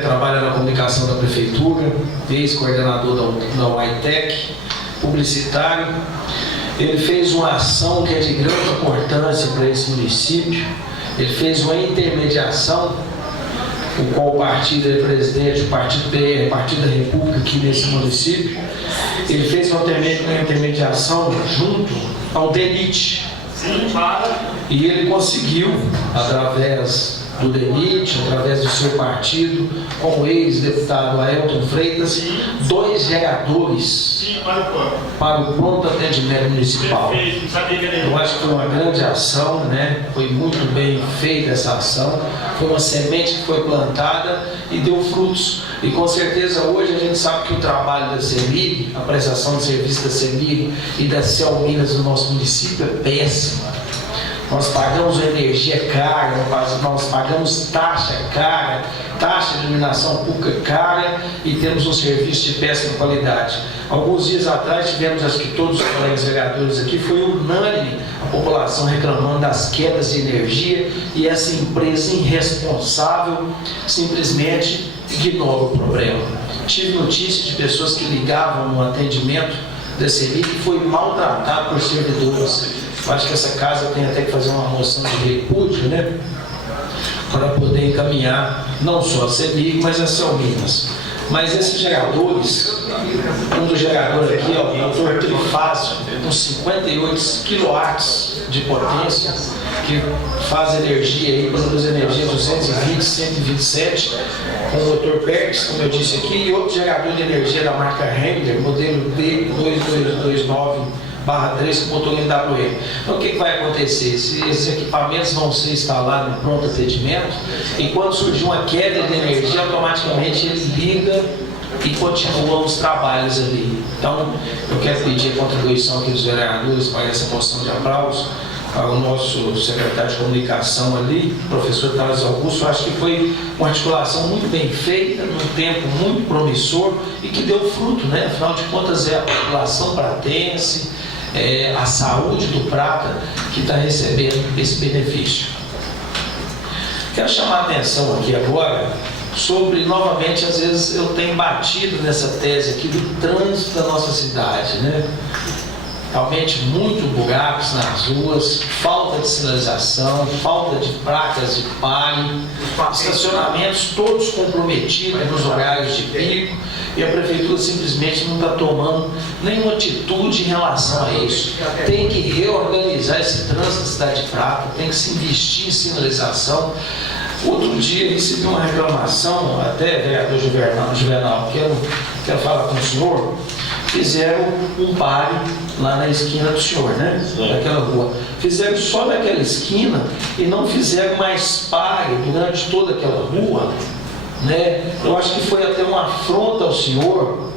Trabalha na comunicação da prefeitura, ex-coordenador da UITEC, publicitário. Ele fez uma ação que é de grande importância para esse município. Ele fez uma intermediação, o qual o partido é presidente, o Partido PR, Partido da República aqui nesse município. Ele fez uma intermediação junto ao DENIT. E ele conseguiu, através do DENIT, através do seu partido, com o ex-deputado Aelton Freitas, 2 geradores para o pronto atendimento municipal. Eu acho que foi uma grande ação, foi muito bem feita essa ação, foi uma semente que foi plantada e deu frutos. E com certeza hoje a gente sabe que o trabalho da CEMIG, a prestação de serviço da CEMIG e da CEL Minas no nosso município é péssima. Nós pagamos energia cara, nós pagamos taxa cara, taxa de iluminação pública cara e temos um serviço de péssima qualidade. Alguns dias atrás tivemos, acho que todos os colegas vereadores aqui, foi unânime a população reclamando das quedas de energia e essa empresa irresponsável simplesmente ignora o problema. Tive notícia de pessoas que ligavam no atendimento da CEMIG que foi maltratado por servidores. Eu acho que essa casa tem até que fazer uma moção de repúdio, para poder encaminhar não só a CEMIG, mas a CEL Minas. Mas esses geradores, um dos geradores aqui, o motor trifásico, com 58 kW de potência, que faz energia aí, produz energia 220, 127, com o motor PERX, como eu disse aqui, e outro gerador de energia da marca Hengler, modelo D2229/3 com motor MWM. Então o que vai acontecer? Esses equipamentos vão ser instalados no pronto atendimento e quando surgir uma queda de energia, automaticamente ele liga e continua os trabalhos ali. Então eu quero pedir a contribuição aqui dos vereadores para essa moção de aplauso ao nosso secretário de comunicação ali, professor Thales Augusto. Eu acho que foi uma articulação muito bem feita, num tempo muito promissor e que deu fruto, Afinal de contas é a população pratense, a saúde do Prata que está recebendo esse benefício. Quero chamar a atenção aqui agora sobre, novamente, às vezes eu tenho batido nessa tese aqui do trânsito da nossa cidade, Realmente muito buracos nas ruas, falta de sinalização, falta de placas de pare, estacionamentos todos comprometidos nos horários de pico e a prefeitura simplesmente não está tomando nenhuma atitude em relação a isso. Tem que reorganizar esse trânsito da cidade de Prata, tem que se investir em sinalização. Outro dia recebi uma reclamação, até vereador Juvenal, quero falar com o senhor. Fizeram um pare lá na esquina do senhor, né? Naquela rua. Fizeram só naquela esquina e não fizeram mais pare durante toda aquela rua, né? Eu acho que foi até uma afronta ao senhor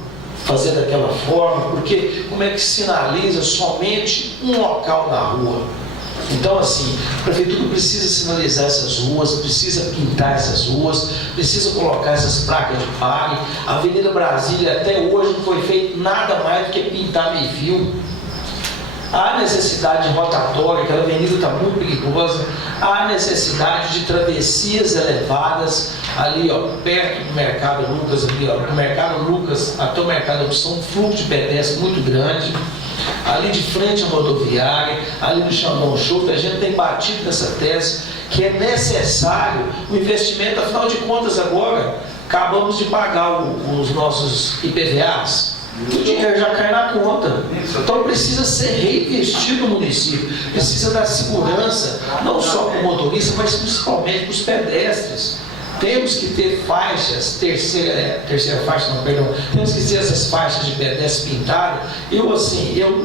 fazer daquela forma, porque como é que sinaliza somente um local na rua? Então, assim, a prefeitura precisa sinalizar essas ruas, precisa pintar essas ruas, precisa colocar essas placas de pare. A Avenida Brasília até hoje não foi feito nada mais do que pintar meio-fio. Há necessidade de rotatória, aquela avenida está muito perigosa. Há necessidade de travessias elevadas ali, ó, perto do Mercado Lucas, ali, ó, do Mercado Lucas até o Mercado Opção, um fluxo de pedestres muito grande. Ali de frente à rodoviária, ali no Xandão Show, a gente tem batido nessa tese que é necessário o investimento. Afinal de contas, agora acabamos de pagar os nossos IPVAs, o dinheiro já cai na conta, então precisa ser reinvestido no município, precisa dar segurança não só para o motorista, mas principalmente para os pedestres. Temos que ter faixas, terceira faixa, não, perdão, temos que ter essas faixas de pedestre pintadas. Eu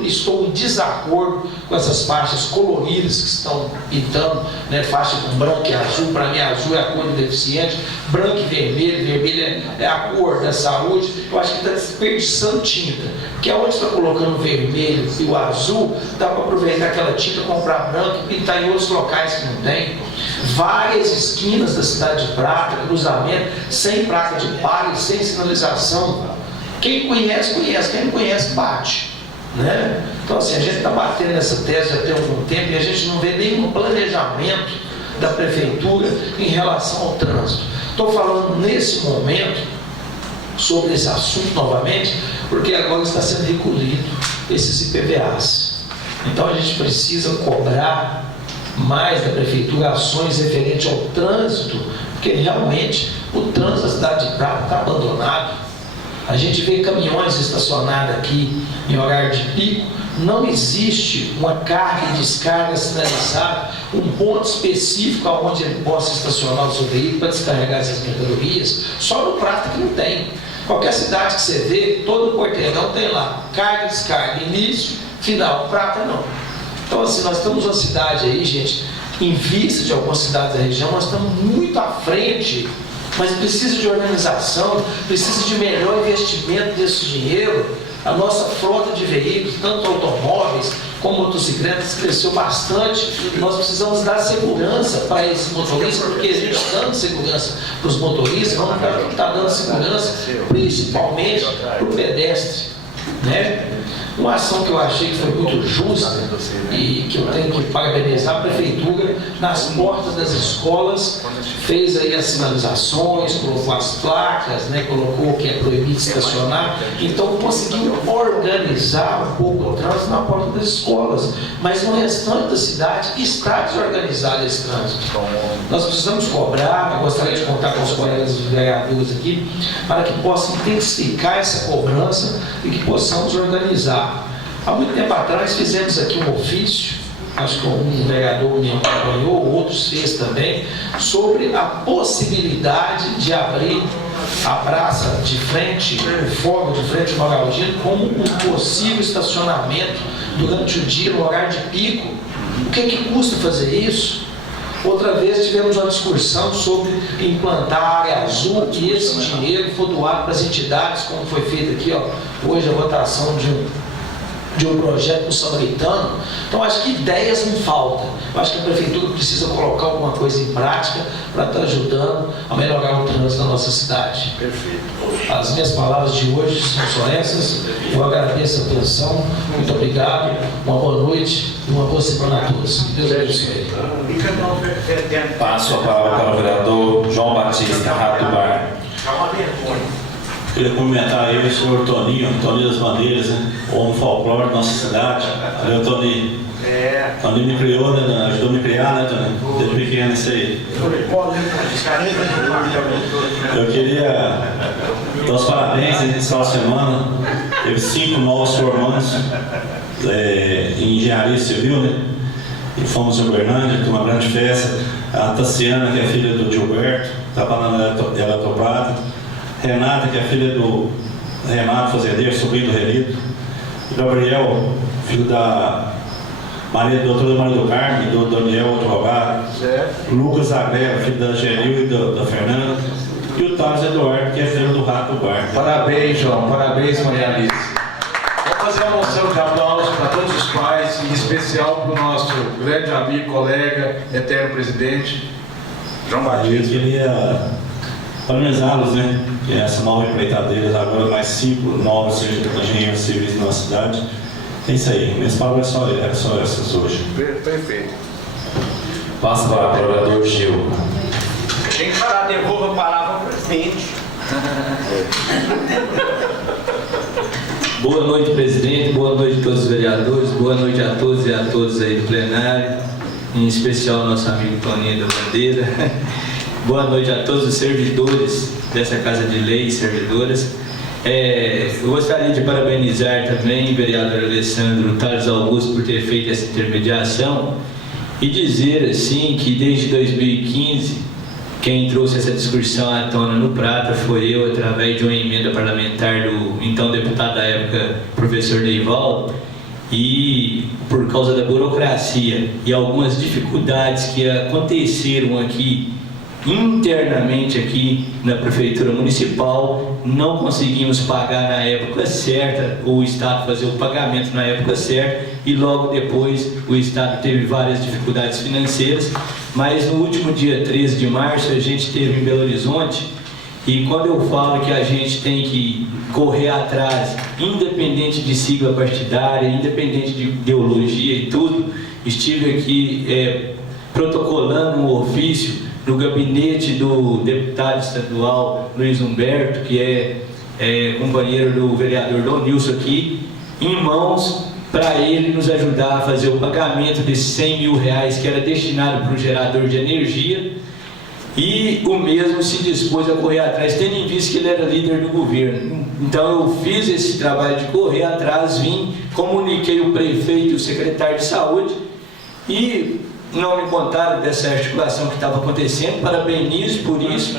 estou em desacordo com essas faixas coloridas que estão pintando, né, faixa com branco e azul. Para mim, azul é a cor do deficiente, branco e vermelho é a cor da saúde. Eu acho que está desperdiçando tinta, porque onde está colocando o vermelho e o azul, dá para aproveitar aquela tinta, comprar branco e pintar em outros locais que não tem. Várias esquinas da cidade de Prata, cruzamento, sem placa de pare, sem sinalização. Quem conhece, conhece. Quem não conhece, bate, né? Então, assim, a gente está batendo nessa tese já tem algum tempo e a gente não vê nenhum planejamento da prefeitura em relação ao trânsito. Estou falando nesse momento sobre esse assunto novamente, porque agora está sendo recolhido esses IPVAs. Então, a gente precisa cobrar mais da prefeitura ações referentes ao trânsito, porque realmente o trânsito da cidade de Prata está abandonado. A gente vê caminhões estacionados aqui em horário de pico, não existe uma carga e descarga sinalizada, um ponto específico onde ele possa estacionar o seu veículo para descarregar essas mercadorias. Só no Prata que não tem. Qualquer cidade que você vê, todo o quarteirão tem lá carga e descarga, início, final. Prata não. Então, assim, nós estamos uma cidade aí, gente, em vista de algumas cidades da região, nós estamos muito à frente, mas precisa de organização, precisa de melhor investimento desse dinheiro. A nossa frota de veículos, tanto automóveis como motocicletas, cresceu bastante. Nós precisamos dar segurança para esses motoristas, porque a gente dando segurança para os motoristas, vamos estar dando segurança principalmente para o pedestre, né? Uma ação que eu achei que foi muito justa e que eu tenho que parabenizar a prefeitura, nas portas das escolas, fez aí as sinalizações, colocou as placas, né, colocou que é proibido estacionar, então conseguiu organizar um pouco o trânsito na porta das escolas, mas no restante da cidade está desorganizado esse trânsito. Nós precisamos cobrar, eu gostaria de contar com os colegas vereadores aqui, para que possam intensificar essa cobrança e que possamos organizar. Há muito tempo atrás fizemos aqui um ofício, acho que um vereador me acompanhou, outros fez também, sobre a possibilidade de abrir a praça de frente, o fórum de frente ao Nogaldino, como um possível estacionamento durante o dia, no horário de pico. O que custa fazer isso? Outra vez tivemos uma discussão sobre implantar a área azul e esse dinheiro for doado para as entidades, como foi feito aqui, ó, hoje a votação de um projeto no Samaritano. Então, acho que ideias não faltam. Eu acho que a prefeitura precisa colocar alguma coisa em prática para estar ajudando a melhorar o trânsito da nossa cidade. Perfeito. As minhas palavras de hoje são só essas. Eu agradeço a atenção. Muito obrigado. Uma boa noite e uma boa semana a todos. Deus abençoe. Passo a palavra para o vereador João Batista Rato Bar. Queria cumprimentar aí o senhor Toninho das Bandeiras, né? O homem folclore da nossa cidade. Valeu, Toninho. Toninho me criou, né? Ajudou a me criar, né, Toninho? Desde pequeno, isso aí. Eu queria dar os parabéns nesse final de semana. Teve 5 novos formandos em engenharia civil, né? e fomos em Uberlândia, com uma grande festa. A Tassiana, que é filha do Gilberto, trabalhando na Eletroprata. Renata, que é filha do Renato Fazendeiro, sobrinho do Relito. Gabriel, filho da doutora Maria do Carmo, do Daniel advogado. Lucas Agrela, filho da Genil e da Fernanda. E o Thales Eduardo, que é filho do Rato Bar. Parabéns, João. Parabéns, Maria Alice. Vamos fazer uma moção de aplauso para todos os pais, em especial para o nosso grande amigo, colega, eterno presidente, João Batista. Eu queria parabenizá-los, né? Que essa nova empreitadeira, agora mais 5 novos engenheiros civis na cidade. É isso aí. Minhas palavras eram só essas hoje. Perfeito. Passa para o vereador Gil. Quem parar, devolva a palavra ao presidente. Boa noite, presidente. Boa noite a todos os vereadores. Boa noite a todos e a todas aí do plenário. Em especial nosso amigo Toninho da Bandeira. Boa noite a todos os servidores dessa Casa de Lei e servidoras. Eu gostaria de parabenizar também o vereador Alessandro Thales Augusto por ter feito essa intermediação e dizer assim que desde 2015 quem trouxe essa discussão à tona no Prata foi eu, através de uma emenda parlamentar do então deputado da época, professor Neivaldo, e por causa da burocracia e algumas dificuldades que aconteceram aqui internamente aqui na Prefeitura Municipal, não conseguimos pagar na época certa, ou o Estado fazer o pagamento na época certa, e logo depois o Estado teve várias dificuldades financeiras, mas no último dia 13 de março a gente teve em Belo Horizonte, e quando eu falo que a gente tem que correr atrás, independente de sigla partidária, independente de ideologia e tudo, estive aqui protocolando um ofício no gabinete do deputado estadual Luiz Humberto, que é companheiro do vereador Dom Nilson aqui, em mãos para ele nos ajudar a fazer o pagamento desses 100 mil reais que era destinado para o gerador de energia, e o mesmo se dispôs a correr atrás, tendo em vista que ele era líder do governo. Então eu fiz esse trabalho de correr atrás, vim, comuniquei o prefeito e o secretário de saúde, e não me contaram dessa articulação que estava acontecendo, parabenizo por isso,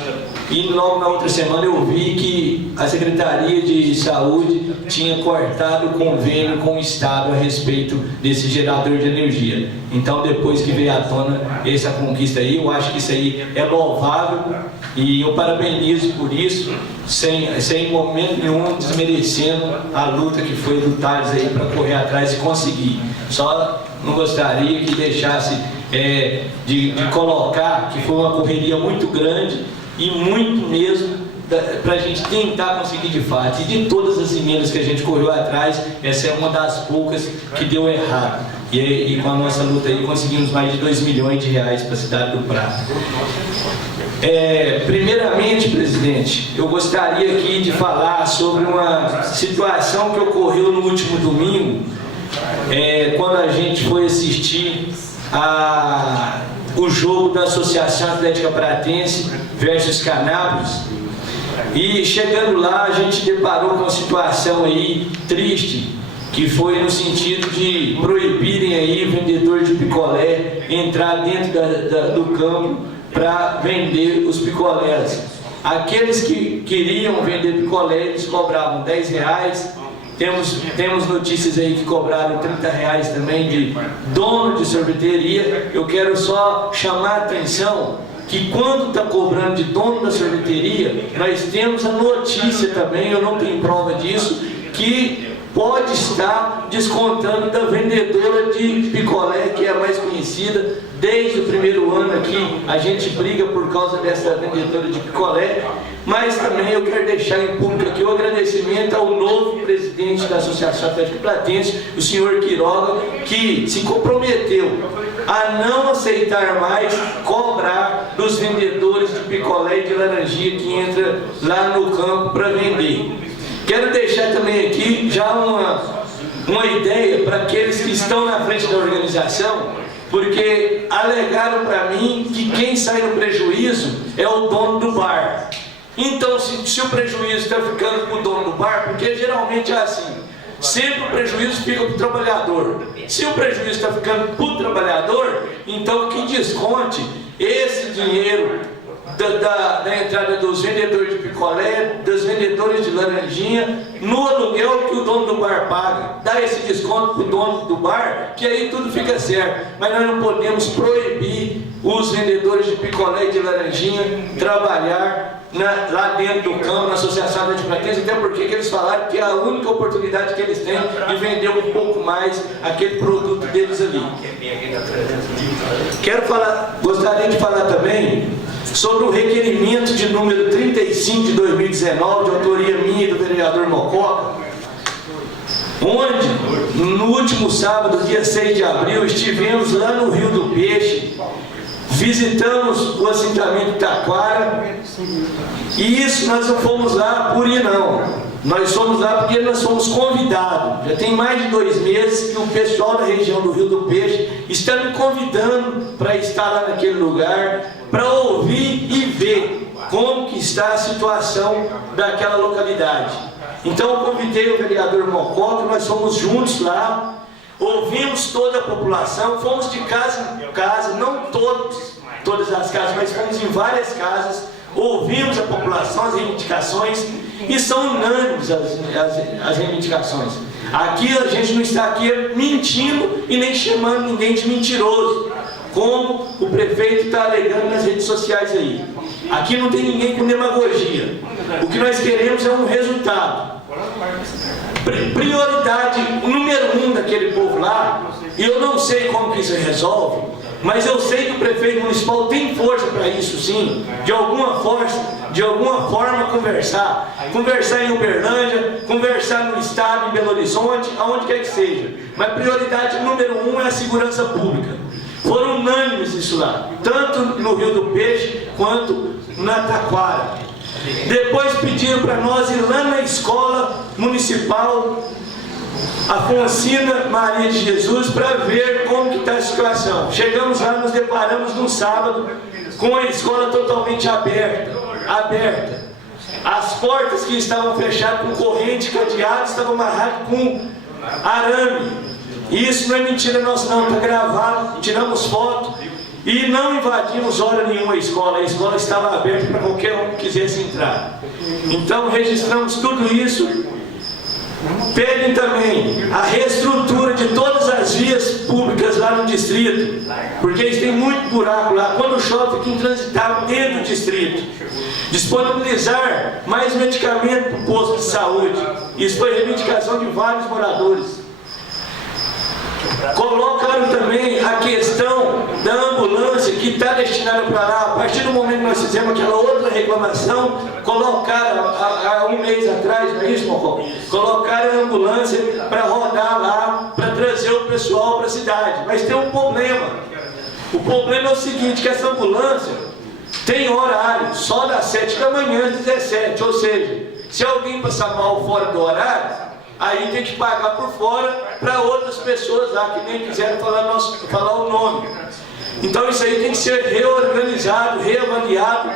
e logo na outra semana eu vi que a Secretaria de Saúde tinha cortado o convênio com o Estado a respeito desse gerador de energia. Então depois que veio à tona essa conquista aí, eu acho que isso aí é louvável, e eu parabenizo por isso, sem momento nenhum desmerecendo a luta que foi do Thales aí para correr atrás e conseguir. Só não gostaria que deixasse de colocar que foi uma correria muito grande e muito mesmo para a gente tentar conseguir de fato. E de todas as emendas que a gente correu atrás, essa é uma das poucas que deu errado. E com a nossa luta aí conseguimos mais de 2 milhões de reais para a cidade do Prata. Primeiramente, presidente, eu gostaria aqui de falar sobre uma situação que ocorreu no último domingo, quando a gente foi assistir o jogo da Associação Atlética Pratense versus Canápolis, e chegando lá a gente deparou com uma situação aí triste, que foi no sentido de proibirem aí o vendedor de picolé entrar dentro do campo para vender os picolés. Aqueles que queriam vender picolé, eles cobravam R$10. Temos notícias aí que cobraram R$30 também de dono de sorveteria. Eu quero só chamar a atenção que quando está cobrando de dono da sorveteria, nós temos a notícia também, eu não tenho prova disso, que pode estar descontando da vendedora de picolé, que é a mais conhecida. Desde o primeiro ano aqui a gente briga por causa dessa vendedora de picolé, mas também eu quero deixar em público aqui o agradecimento ao novo presidente da Associação Atlética Platense, o senhor Quiroga, que se comprometeu a não aceitar mais cobrar dos vendedores de picolé e de laranjinha que entra lá no campo para vender. Quero deixar também aqui já uma ideia para aqueles que estão na frente da organização, porque alegaram para mim que quem sai no prejuízo é o dono do bar. Então, se o prejuízo está ficando com o dono do bar, porque geralmente é assim, sempre o prejuízo fica para o trabalhador. Se o prejuízo está ficando para o trabalhador, então que desconte esse dinheiro da entrada dos vendedores de picolé, dos vendedores de laranjinha, no aluguel que o dono do bar paga. Dá esse desconto para o dono do bar, que aí tudo fica certo. Mas nós não podemos proibir os vendedores de picolé e de laranjinha trabalhar lá dentro do campo, na Associação de Pratense, até porque eles falaram que é a única oportunidade que eles têm de vender um pouco mais aquele produto deles ali. Gostaria de falar também sobre o requerimento de número 35 de 2019, de autoria minha e do vereador Mococa, onde, no último sábado, dia 6 de abril, estivemos lá no Rio do Peixe, visitamos o assentamento Taquara, e isso nós não fomos lá por ir não, nós fomos lá porque nós fomos convidados. Já tem mais de 2 meses que o pessoal da região do Rio do Peixe está me convidando para estar lá naquele lugar, para ouvir e ver como que está a situação daquela localidade. Então eu convidei o vereador Mococa, nós fomos juntos lá, ouvimos toda a população, fomos de casa em casa, não todas as casas, mas fomos em várias casas, ouvimos a população, as reivindicações, e são unânimes as reivindicações. Aqui a gente não está aqui mentindo e nem chamando ninguém de mentiroso, como o prefeito está alegando nas redes sociais aí. Aqui não tem ninguém com demagogia. O que nós queremos é um resultado. Prioridade número 1 daquele povo lá, e eu não sei como que isso resolve, mas eu sei que o prefeito municipal tem força para isso sim, de alguma forma conversar em Uberlândia, conversar no estado, em Belo Horizonte, aonde quer que seja, mas prioridade número 1 é a segurança pública. Foram unânimes isso lá, tanto no Rio do Peixe quanto na Taquara. Depois pediram para nós ir lá na escola municipal Afonsina Maria de Jesus para ver como que está a situação. Chegamos lá, nos deparamos num sábado com a escola totalmente aberta. As portas que estavam fechadas com corrente, cadeado, estavam amarradas com arame. E isso não é mentira nossa não, está gravado, tiramos foto e não invadimos hora nenhuma a escola estava aberta para qualquer um que quisesse entrar. Então registramos tudo isso. Pedem também a reestrutura de todas as vias públicas lá no distrito, porque eles têm muito buraco lá, quando chove fica intransitável dentro do distrito. Disponibilizar mais medicamento para o posto de saúde, isso foi reivindicação de vários moradores. Colocaram também a questão da ambulância que está destinada para lá. A partir do momento que nós fizemos aquela outra reclamação, colocaram há um mês atrás, não é isso, Mocó? Colocaram a ambulância para rodar lá, para trazer o pessoal para a cidade. Mas tem um problema. O problema é o seguinte, que essa ambulância tem horário, só das 7 da manhã às 17. Ou seja, se alguém passar mal fora do horário, aí tem que pagar por fora para outras pessoas lá que nem quiseram falar o nome. Então isso aí tem que ser reorganizado, reavaliado,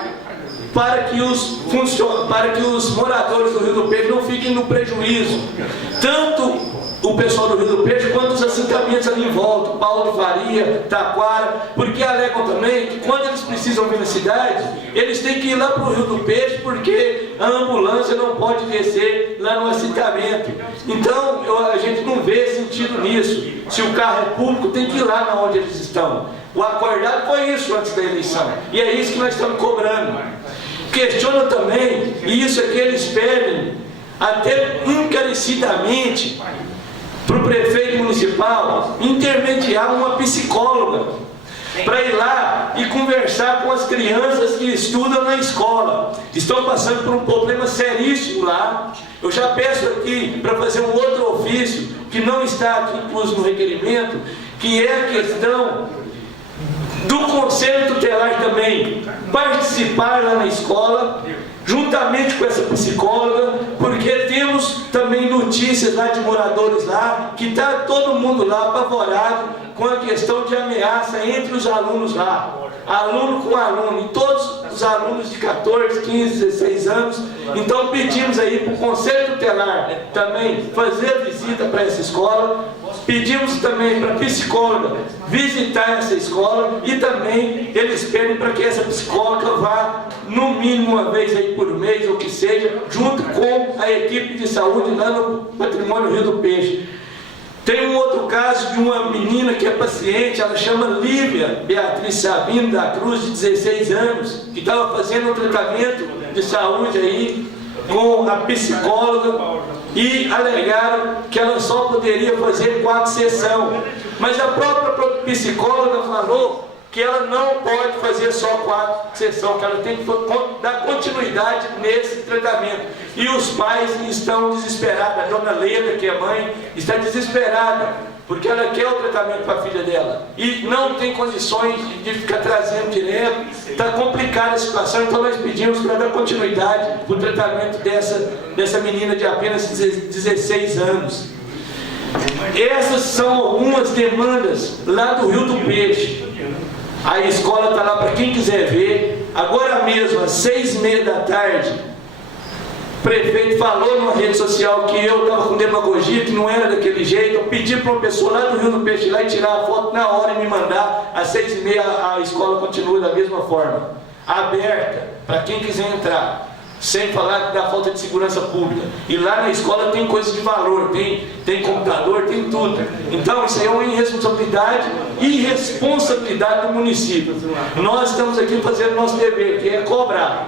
para que os moradores do Rio do Peixe não fiquem no prejuízo. Tanto o pessoal do Rio do Peixe quanto os assentamentos ali em volta, Paulo de Faria, Taquara, porque alegam também que quando eles precisam vir na cidade, eles têm que ir lá para o Rio do Peixe, porque a ambulância não pode descer lá no assentamento. Então a gente não vê sentido nisso. Se o carro é público, tem que ir lá onde eles estão. O acordado foi isso antes da eleição, e é isso que nós estamos cobrando. Questionam também, e isso é que eles pedem, até encarecidamente, para o prefeito municipal intermediar uma psicóloga para ir lá e conversar com as crianças que estudam na escola. Estão passando por um problema seríssimo lá. Eu já peço aqui para fazer um outro ofício que não está aqui incluso no requerimento, que é a questão do Conselho Tutelar também participar lá na escola, juntamente com essa psicóloga, porque temos também notícias lá de moradores lá, que está todo mundo lá apavorado com a questão de ameaça entre os alunos lá, aluno com aluno, e todos os alunos de 14, 15, 16 anos. Então pedimos aí para o Conselho Tutelar também fazer a visita para essa escola, pedimos também para a psicóloga visitar essa escola, e também eles pedem para que essa psicóloga vá no mínimo uma vez aí por mês, ou que seja, junto com a equipe de saúde lá no Patrimônio Rio do Peixe. Tem um outro caso de uma menina que é paciente, ela chama Lívia Beatriz Sabino da Cruz, de 16 anos, que estava fazendo um tratamento de saúde aí com a psicóloga, e alegaram que ela só poderia fazer 4 sessões. Mas a própria psicóloga falou que ela não pode fazer só 4 sessões, que ela tem que dar continuidade nesse tratamento. E os pais estão desesperados. A dona Leda, que é mãe, está desesperada, porque ela quer o tratamento para a filha dela e não tem condições de ficar trazendo direto. Está complicada a situação, então nós pedimos para dar continuidade para o tratamento dessa menina de apenas 16 anos. Essas são algumas demandas lá do Rio do Peixe. A escola está lá para quem quiser ver. Agora mesmo, às 6h30 da tarde, o prefeito falou numa rede social que eu estava com demagogia, que não era daquele jeito. Eu pedi para uma pessoa lá do Rio do Peixe ir lá e tirar a foto na hora e me mandar. Às 6h30 a escola continua da mesma forma, aberta para quem quiser entrar, sem falar da falta de segurança pública. E lá na escola tem coisas de valor, tem computador, tem tudo. Então isso aí é uma irresponsabilidade do município. Nós estamos aqui fazendo o nosso dever, que é cobrar.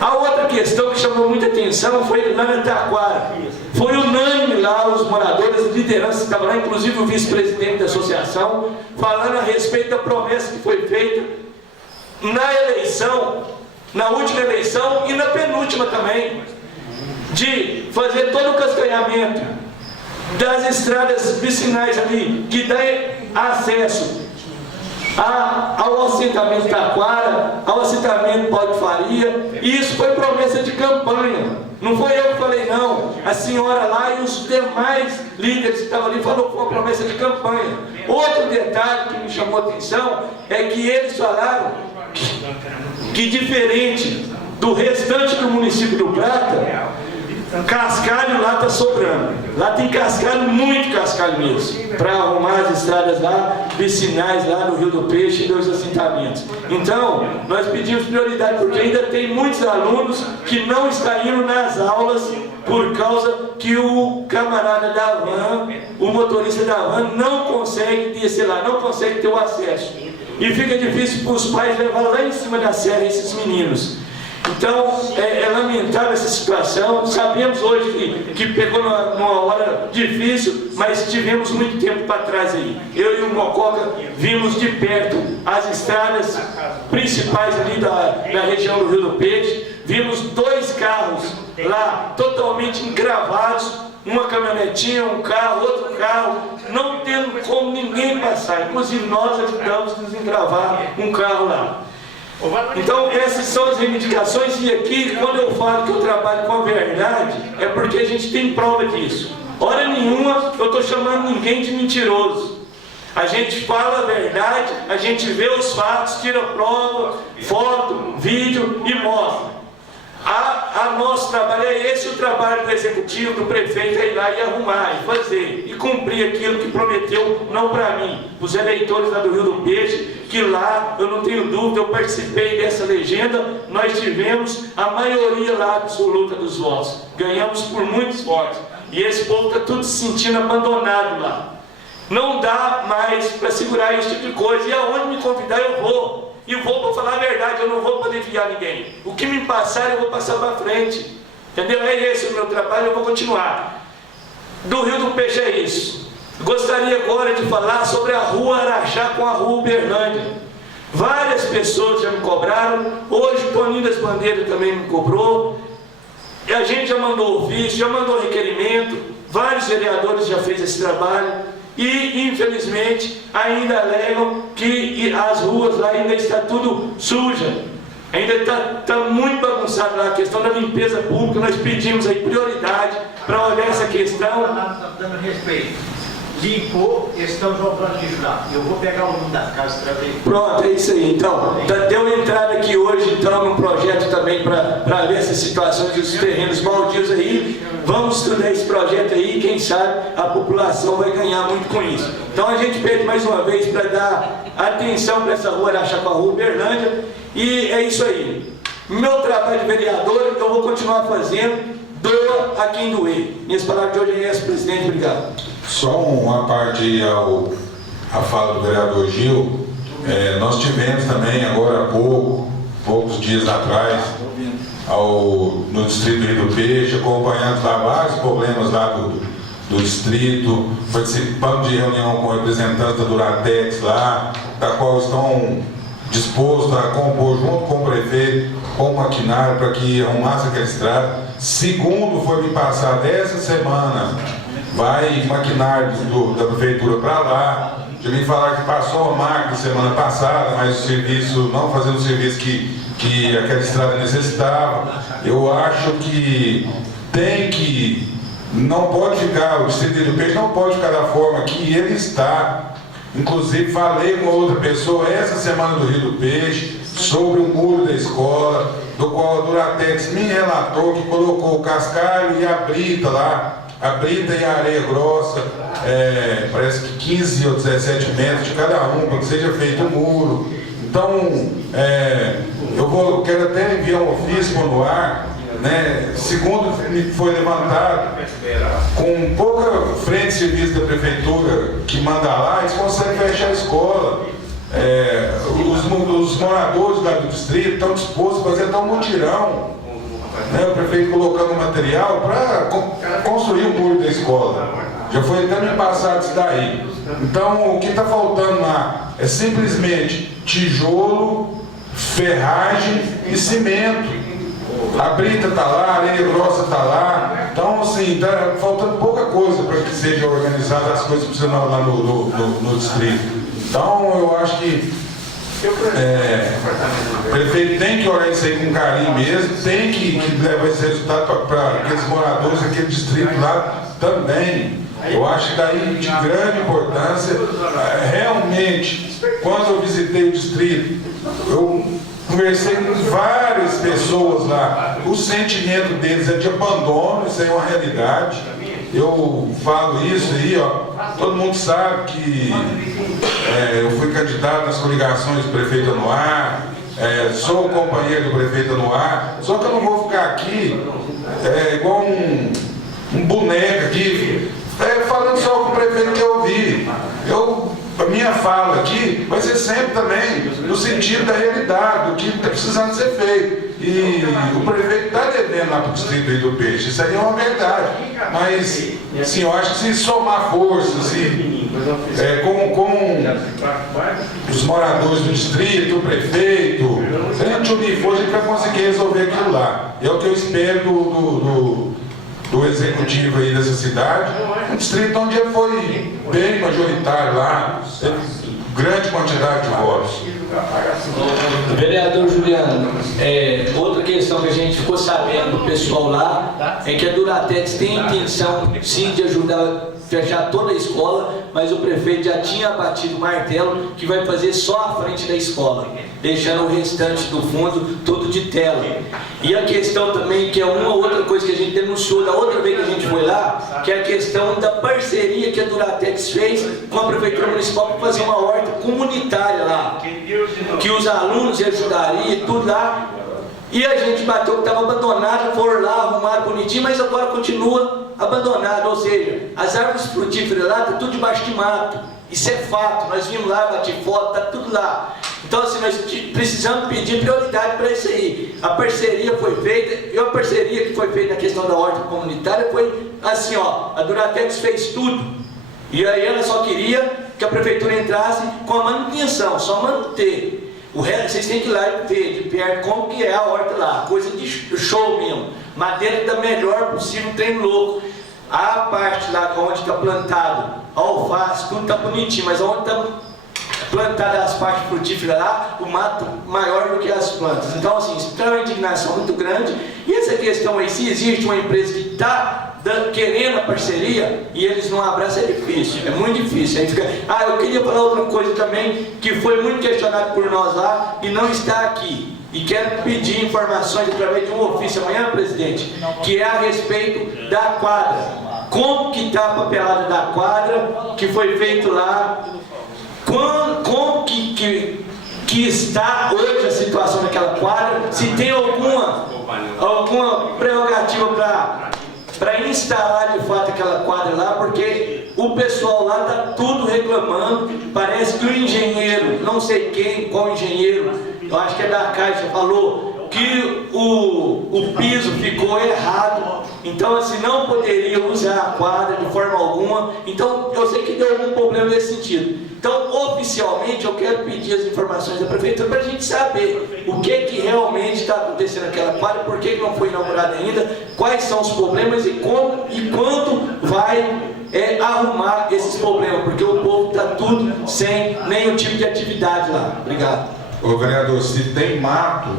A outra questão que chamou muita atenção foi lá na Taquara. Foi unânime lá os moradores, as lideranças que estavam lá, inclusive o vice-presidente da associação, falando a respeito da promessa que foi feita na eleição, na última eleição e na penúltima também, de fazer todo o cascaneamento das estradas vicinais ali, que dá acesso ao assentamento Taquara, ao assentamento Pau de Faria. E isso foi promessa de campanha, não foi eu que falei não. A senhora lá e os demais líderes que estavam ali falaram que foi uma promessa de campanha. Outro detalhe que me chamou a atenção é que eles falaram que diferente do restante do município do Prata, cascalho lá está sobrando. Lá tem cascalho, muito cascalho mesmo, para arrumar as estradas lá, vicinais lá no Rio do Peixe e dos assentamentos. Então, nós pedimos prioridade, porque ainda tem muitos alunos que não estão indo nas aulas por causa que o camarada da van, o motorista da van, não consegue descer lá, não consegue ter o acesso. E fica difícil para os pais levar lá em cima da serra esses meninos. Então, é lamentável essa situação. Sabemos hoje que pegou numa hora difícil, mas tivemos muito tempo para trás aí. Eu e o Mococa vimos de perto as estradas principais ali da região do Rio do Peixe. Vimos 2 carros lá totalmente encravados, uma caminhonetinha, um carro, outro carro, não tendo como ninguém passar. Inclusive nós ajudamos a desencravar um carro lá. Então essas são as reivindicações, e aqui quando eu falo que eu trabalho com a verdade, é porque a gente tem prova disso. Hora nenhuma eu estou chamando ninguém de mentiroso. A gente fala a verdade, a gente vê os fatos, tira prova, foto, vídeo e mostra. A nosso trabalho é esse, o trabalho do executivo, do prefeito, é ir lá e arrumar, e fazer, e cumprir aquilo que prometeu, não para mim, os eleitores lá do Rio do Peixe, que lá, eu não tenho dúvida, eu participei dessa legenda, nós tivemos a maioria lá absoluta dos votos, ganhamos por muitos votos, e esse povo está tudo se sentindo abandonado lá. Não dá mais para segurar esse tipo de coisa, e aonde me convidar eu vou. E vou para falar a verdade, eu não vou poder enviar ninguém. O que me passar, eu vou passar para frente. Entendeu? É esse o meu trabalho, eu vou continuar. Do Rio do Peixe é isso. Gostaria agora de falar sobre a rua Araxá com a rua Uberlândia. Várias pessoas já me cobraram. Hoje o Toninho das Bandeiras também me cobrou. E a gente já mandou ofício, já mandou requerimento. Vários vereadores já fez esse trabalho. E infelizmente ainda alegam que as ruas lá ainda está tudo suja, ainda está muito bagunçado lá a questão da limpeza pública. Nós pedimos aí prioridade para olhar essa questão. limpou, eles estão jogando lixo lá. Eu vou pegar o nome da casa e trazer. Pronto, é isso aí. Então, deu entrada aqui hoje, então, num projeto também para ver essas situações dos terrenos baldios aí. Vamos estudar esse projeto aí e quem sabe a população vai ganhar muito com isso. Então a gente pede mais uma vez para dar atenção para essa rua Araxapaú, Uberlândia. E é isso aí. Meu trabalho de vereador, eu vou continuar fazendo. Doa a quem doer. Minhas palavras de hoje é essa, presidente. Obrigado. Só uma parte à fala do vereador Gil. Nós tivemos também, agora há poucos dias atrás, no distrito do Rio do Peixe, acompanhando lá vários problemas lá do distrito, participando de reunião com representantes da Duratex lá, da qual estão dispostos a compor junto com o prefeito, com o maquinário, para que arrumasse aquela estrada. Segundo foi me passado essa semana, vai maquinário da prefeitura para lá. Já me falaram que passou a máquina semana passada, mas o serviço, não fazendo o serviço que aquela estrada necessitava. Eu acho que não pode ficar, o distrito do Rio do Peixe não pode ficar da forma que ele está. Inclusive falei com outra pessoa essa semana do Rio do Peixe sobre o muro da escola, do qual a Duratex me relatou que colocou o cascalho e a brita lá, a brita e a areia grossa, parece que 15 ou 17 metros de cada um, para que seja feito o muro. Então, eu quero até enviar um ofício para o ar, né? Segundo me foi levantado, com pouca frente de serviço da prefeitura que manda lá, eles conseguem fechar a escola. Os moradores lá do distrito estão dispostos a fazer até um mutirão, né? O prefeito colocando material para construir o muro da escola. Já foi até me passado isso daí. Então, o que está faltando lá é simplesmente tijolo, ferragem e cimento. A brita está lá, a areia grossa está lá. Então, assim, está faltando pouca coisa para que seja organizada as coisas funcionando lá no distrito. Então, eu acho que o prefeito tem que olhar isso aí com carinho mesmo, tem que levar esse resultado para aqueles moradores daquele distrito lá também. Eu acho que daí de grande importância. Realmente, quando eu visitei o distrito, eu conversei com várias pessoas lá. O sentimento deles é de abandono, isso aí é uma realidade. Eu falo isso aí, todo mundo sabe que eu fui candidato nas coligações do prefeito Anuar, sou companheiro do prefeito Anuar, só que eu não vou ficar aqui igual um boneco aqui, falando só com o prefeito que eu ouvi. A minha fala aqui vai ser sempre também no sentido da realidade, do que está precisando ser feito. E o prefeito está devendo lá para o distrito do Rio do Peixe, isso aí é uma verdade. Mas, assim, eu acho que se somar forças, com os moradores do distrito, o prefeito, se a gente unir força, a gente vai conseguir resolver aquilo lá. É o que eu espero do executivo aí dessa cidade, um distrito onde ele foi bem majoritário lá, teve grande quantidade de votos. Vereador Juliano, outra questão que a gente ficou sabendo do pessoal lá é que a Duratex tem intenção sim de ajudar a fechar toda a escola, mas o prefeito já tinha batido o martelo que vai fazer só a frente da escola, deixando o restante do fundo todo de tela. E a questão também, que é uma outra coisa que a gente denunciou da outra vez que a gente foi lá, que é a questão da parceria que a Duratex fez com a Prefeitura Municipal para fazer uma horta comunitária lá, que os alunos ajudariam e tudo lá. E a gente bateu que estava abandonado, foram lá, arrumaram bonitinho, mas agora continua abandonado, ou seja, as árvores frutíferas lá estão tudo debaixo de mato. Isso é fato, nós vimos lá, bati foto, está tudo lá. Então, assim, nós precisamos pedir prioridade para isso aí. A parceria foi feita, e a parceria que foi feita na questão da horta comunitária foi assim, a Duratex fez tudo. E aí ela só queria que a prefeitura entrasse com a manutenção, só manter. O resto, vocês têm que ir lá e ver de perto como que é a horta lá, coisa de show mesmo. Madeira da melhor possível, trem louco. A parte lá onde está plantado a alface, tudo está bonitinho, mas onde está plantada as partes frutíferas lá, o mato maior do que as plantas. Então, assim, isso traz uma indignação muito grande. E essa questão aí, se existe uma empresa que está querendo a parceria e eles não abraçam, é difícil, é muito difícil. Aí fica... eu queria falar outra coisa também, que foi muito questionado por nós lá e não está aqui. E quero pedir informações através de um ofício amanhã, presidente, que é a respeito da quadra. Como que está a papelada da quadra, que foi feito lá, como que está hoje a situação daquela quadra, se tem alguma prerrogativa para instalar de fato aquela quadra lá, porque o pessoal lá está tudo reclamando. Parece que o engenheiro, não sei qual engenheiro, eu acho que é da Caixa, falou que o piso ficou errado, então assim, não poderia usar a quadra de forma alguma. Então eu sei que deu algum problema nesse sentido. Então oficialmente eu quero pedir as informações da prefeitura para a gente saber o que realmente está acontecendo naquela quadra, por que não foi inaugurada ainda, quais são os problemas e como e quando vai arrumar esses problemas, porque o povo está tudo sem nenhum tipo de atividade lá. Obrigado. Ô vereador, se tem mato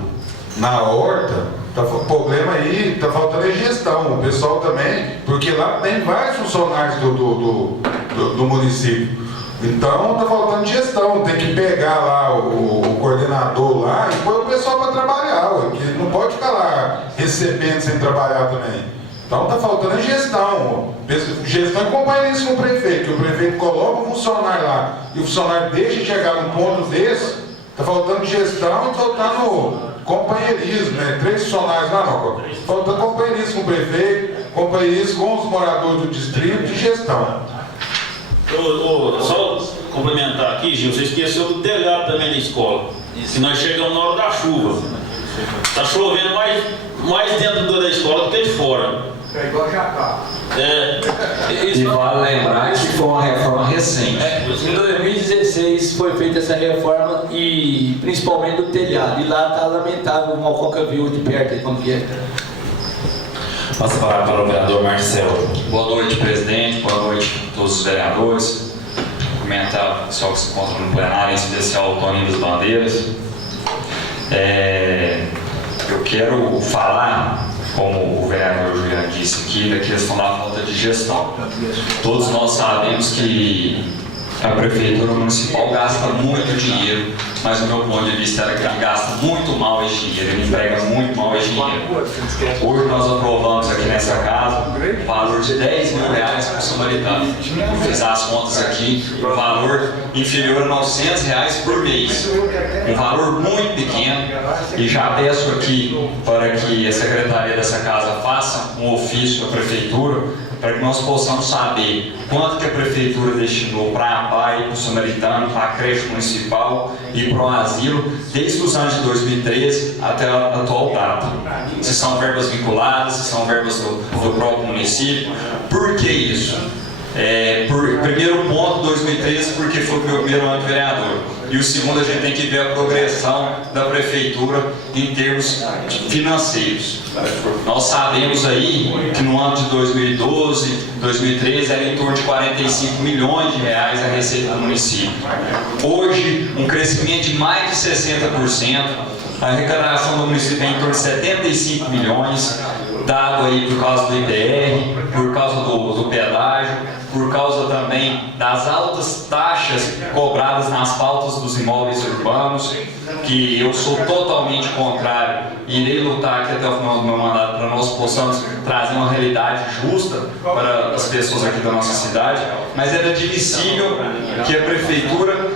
na horta, o problema aí, tá faltando gestão, o pessoal também, porque lá tem vários funcionários do município. Então tá faltando gestão, tem que pegar lá o coordenador lá e pôr o pessoal para trabalhar, porque não pode ficar lá recebendo sem trabalhar também. Então tá faltando gestão. Gestão e companheirismo com o prefeito, que o prefeito coloca o funcionário lá e o funcionário deixa chegar num ponto desse. Está faltando gestão e faltando companheirismo, né? 3 funcionários lá não. Faltando companheirismo com o prefeito, companheirismo com os moradores do distrito e gestão. Só complementar aqui, Gil, você esqueceu do telhado também da escola. Se nós chegamos na hora da chuva. Está chovendo mais dentro da escola do que de fora. É igual Jacá. E vale lembrar que foi uma reforma recente. Em 2016 foi feita essa reforma e principalmente do telhado. E lá está lamentável, o Mococa viu de perto aí como que é. Passa a palavra para o vereador Marcelo. Boa noite, presidente. Boa noite a todos os vereadores. Comentar o pessoal que se encontra no plenário, em especial o Toninho das Bandeiras. Eu quero falar, como o vereador Juliano disse aqui, da questão da falta de gestão. Todos nós sabemos que a Prefeitura Municipal gasta muito dinheiro, mas o meu ponto de vista era que ele gasta muito mal esse dinheiro, ele emprega muito mal esse dinheiro. Hoje nós aprovamos aqui nessa casa o valor de R$10 mil por samaritano. Eu fiz as contas aqui, um valor inferior a R$900 por mês. Um valor muito pequeno, e já peço aqui para que a secretaria dessa casa faça um ofício à Prefeitura, para que nós possamos saber quanto que a Prefeitura destinou para a APAI, para o Samaritano, para a creche municipal e para o asilo, desde os anos de 2013 até a atual data. Se são verbas vinculadas, se são verbas do próprio município. Por que isso? Primeiro ponto, 2013, porque foi o meu primeiro ano de vereador. E o segundo, a gente tem que ver a progressão da Prefeitura em termos financeiros. Nós sabemos aí que no ano de 2012, 2013, era em torno de R$45 milhões a receita do município. Hoje, um crescimento de mais de 60%, a arrecadação do município é em torno de 75 milhões, dado aí por causa do IPR, por causa do pedágio, por causa também das altas taxas cobradas nas pautas dos imóveis urbanos, que eu sou totalmente contrário e irei lutar aqui até o final do meu mandato para nós possamos trazer uma realidade justa para as pessoas aqui da nossa cidade, mas é admissível que a Prefeitura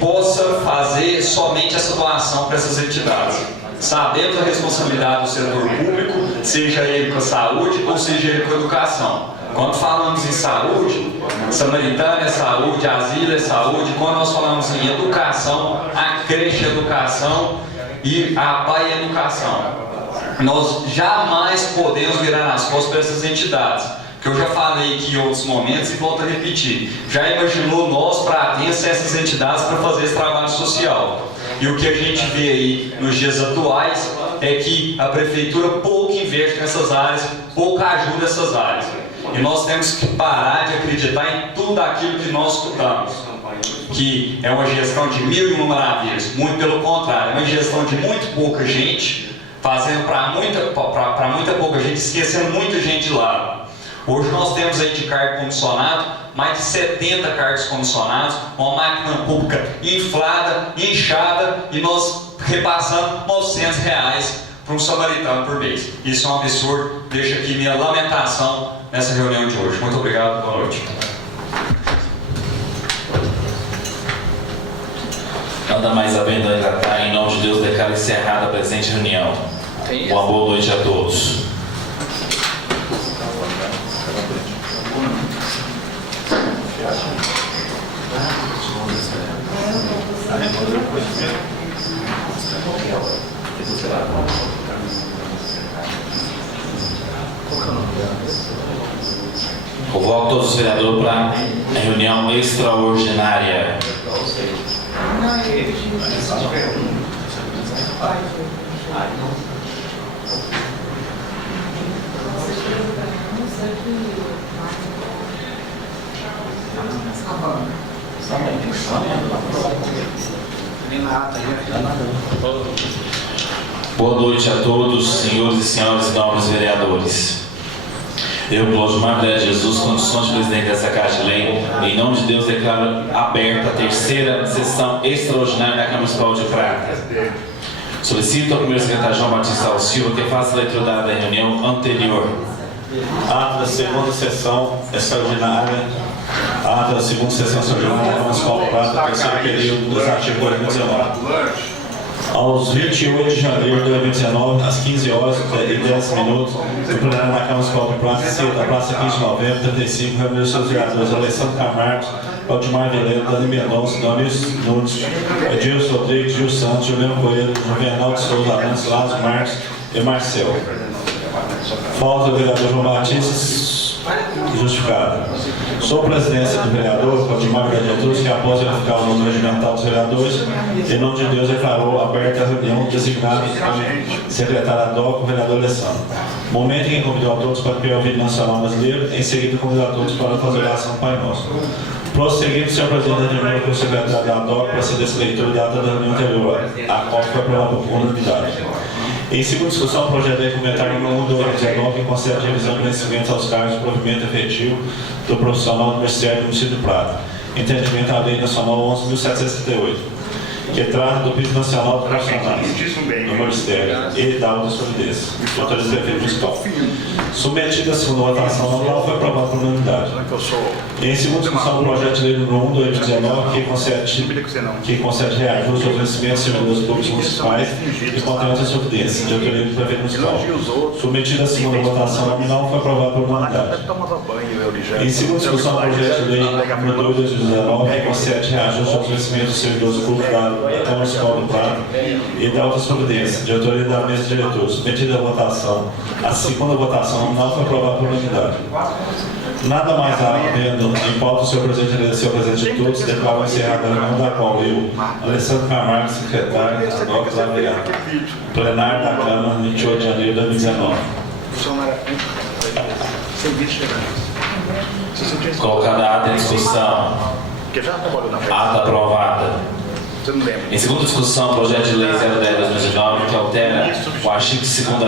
possa fazer somente essa doação para essas entidades. Sabemos a responsabilidade do setor público, seja ele com a saúde ou seja ele com a educação. Quando falamos em saúde, Samaritana é saúde, asilo é saúde. Quando nós falamos em educação, a creche é educação e a APAI é educação. Nós jamais podemos virar as costas para essas entidades, que eu já falei aqui em outros momentos e volto a repetir. Já imaginou nós para atenção essas entidades para fazer esse trabalho social? E o que a gente vê aí nos dias atuais é que a Prefeitura pouco investe nessas áreas, pouco ajuda essas áreas. E nós temos que parar de acreditar em tudo aquilo que nós escutamos, que é uma gestão de 1001 maravilhas. Muito pelo contrário, é uma gestão de muito pouca gente, fazendo para muita pouca gente, esquecendo muita gente de lado. Hoje nós temos aí de cargo comissionado mais de 70 cargos comissionados, uma máquina pública inflada, inchada, e nós repassando R$900 para um samaritano por mês. Isso é um absurdo. Deixo aqui minha lamentação nessa reunião de hoje. Muito obrigado, boa noite. Nada mais havendo a tratar, em nome de Deus, declaro encerrada a presente reunião. Uma boa noite a todos. Convoco todos os vereadores para a reunião extraordinária. Boa noite a todos, senhores e senhoras e nobres vereadores. Eu, Clodimar Vilela de Jesus, condições de presidente dessa Casa de Lei, em nome de Deus, declaro aberta a terceira sessão extraordinária da Câmara Municipal de Prata. Solicito ao primeiro secretário João Batista Silva que faça a leitura da reunião anterior. Ato da segunda sessão extraordinária. Ato da segunda sessão extraordinária da Câmara Municipal de Prata, terceiro período dos artigos 2019. Aos 28 de janeiro de 2019, às 15 horas e 10 minutos, o plenário da Câmara Municipal de Prata, da Praça 15 de Novembro, 35, reuniu seus vereadores Alessandro Camargo, Valdemar Veleno, Dani Mendonça, Donis Nunes, Edilson Rodrigues, Gil Santos, Juliano Coelho, Juvenal de Souza Arantes, Lázaro Marques e Marcel. Falta do vereador João Batista, justificado. Sob presidência do vereador Valdemar Veleno de Jesus, que após verificar o número regimental dos vereadores, em nome de Deus, declarou aberta a reunião designada como secretário ad hoc o vereador Alessandro. Momento em que convidou a todos para o ouvido nacional brasileiro, em seguida convidou a todos para fazer a oração Pai Nosso. Prosseguindo, senhor presidente da reunião com o secretário ad hoc para ser dessa leitura da data da reunião anterior, a qual foi aprovada por unanimidade. Em segunda discussão, o projeto de lei complementar número 1 de 2019, que concede revisão de vencimentos aos cargos de provimento efetivo do profissional do Ministério do Município de Prata. Entendimento da Lei Nacional 11.738, que trata do piso nacional do profissional do Ministério e da outra solidez. Autores de efeito municipal. Submetida a segunda votação, não foi aprovado por unanimidade. Em segunda discussão, o projeto de lei número 1 de 2019, que concede reajuste aos vencimentos de servidores públicos municipais e contém outra solidez, de autoria do prefeito municipal. Submetida a segunda votação, não foi aprovado por unanimidade. Em segunda discussão, o projeto de lei número 2 de 2019, que concede reajuste aos vencimentos de servidores públicos da Câmara Municipal do Prata e da outra providência, de autoria da mesa de diretores. Submetida a votação, a segunda votação não foi aprovada por unanimidade. Nada mais havendo em pauta, o senhor presidente agradecer ao presidente de todos, declaro encerrada a reunião da qual eu, Alessandro Camargo, secretário da DOC, laveado. Plenário da Câmara, 28 de janeiro de 2019. Colocada a ata em discussão. Ata aprovada. Em segunda discussão, o projeto de lei 010/2019, que altera o artigo 2º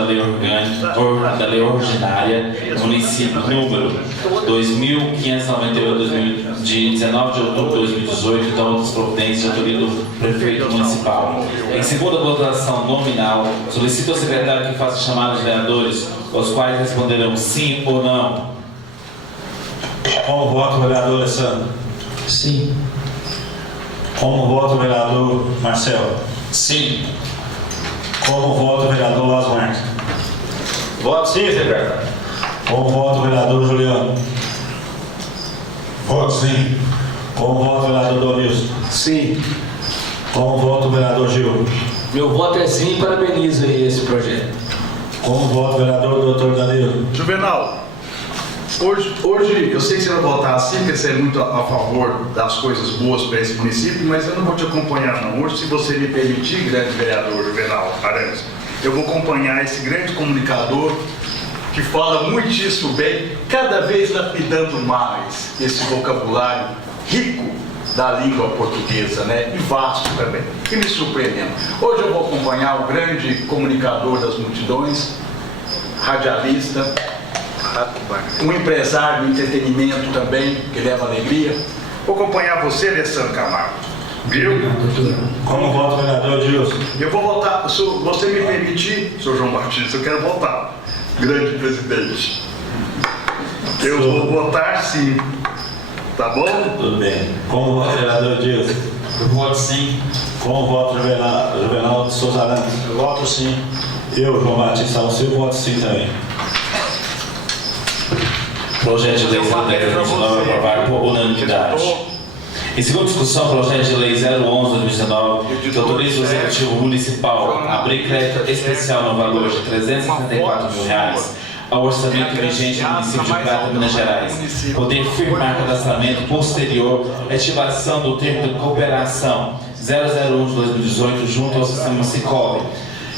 da lei ordinária do município número 2.598 de 19 de outubro de 2018, e então outras providências de autoria do prefeito municipal. Em segunda votação nominal, solicito ao secretário que faça chamada de vereadores, os quais responderão sim ou não. Como voto, vereador Alessandro? Sim. Como voto, o vereador Marcelo? Sim. Como voto, o vereador Lázaro Marques? Voto sim, secretário. Como voto, o vereador Juliano? Voto sim. Como voto, o vereador Donilson? Sim. Como voto, o vereador Gil? Meu voto é sim e parabenizo aí esse projeto. Como voto, o vereador doutor Danilo? Juvenal, hoje eu sei que você vai votar assim, porque você é muito a favor das coisas boas para esse município, mas eu não vou te acompanhar não. Hoje, se você me permitir, grande vereador Juvenal Arantes, eu vou acompanhar esse grande comunicador que fala muitíssimo bem, cada vez lapidando mais esse vocabulário rico da língua portuguesa, né? E vasto também, que me surpreendeu. Hoje eu vou acompanhar o grande comunicador das multidões, radialista, um empresário do entretenimento também, que leva alegria. Vou acompanhar você, Alessandro Camargo. Viu? Como vota o vereador Gilson? Eu vou votar, se você me permitir, senhor João Batista, eu quero votar. Grande presidente. Eu vou votar sim. Tá bom? Tudo bem. Como vota o vereador Gilson? Eu voto sim. Como vota o Juvenal de Souza Arantes? Eu voto sim. Eu, João Batista Alceu, voto sim também. Projeto de lei 010/2019 aprovado por unanimidade. Em segunda discussão, projeto de lei 011/2019, que autoriza o Executivo Municipal a abrir crédito especial no valor de R$364 mil ao orçamento vigente do município de Prata, Minas Gerais, poder firmar cadastramento posterior à ativação do termo de cooperação 001/2018 junto ao sistema Sicob,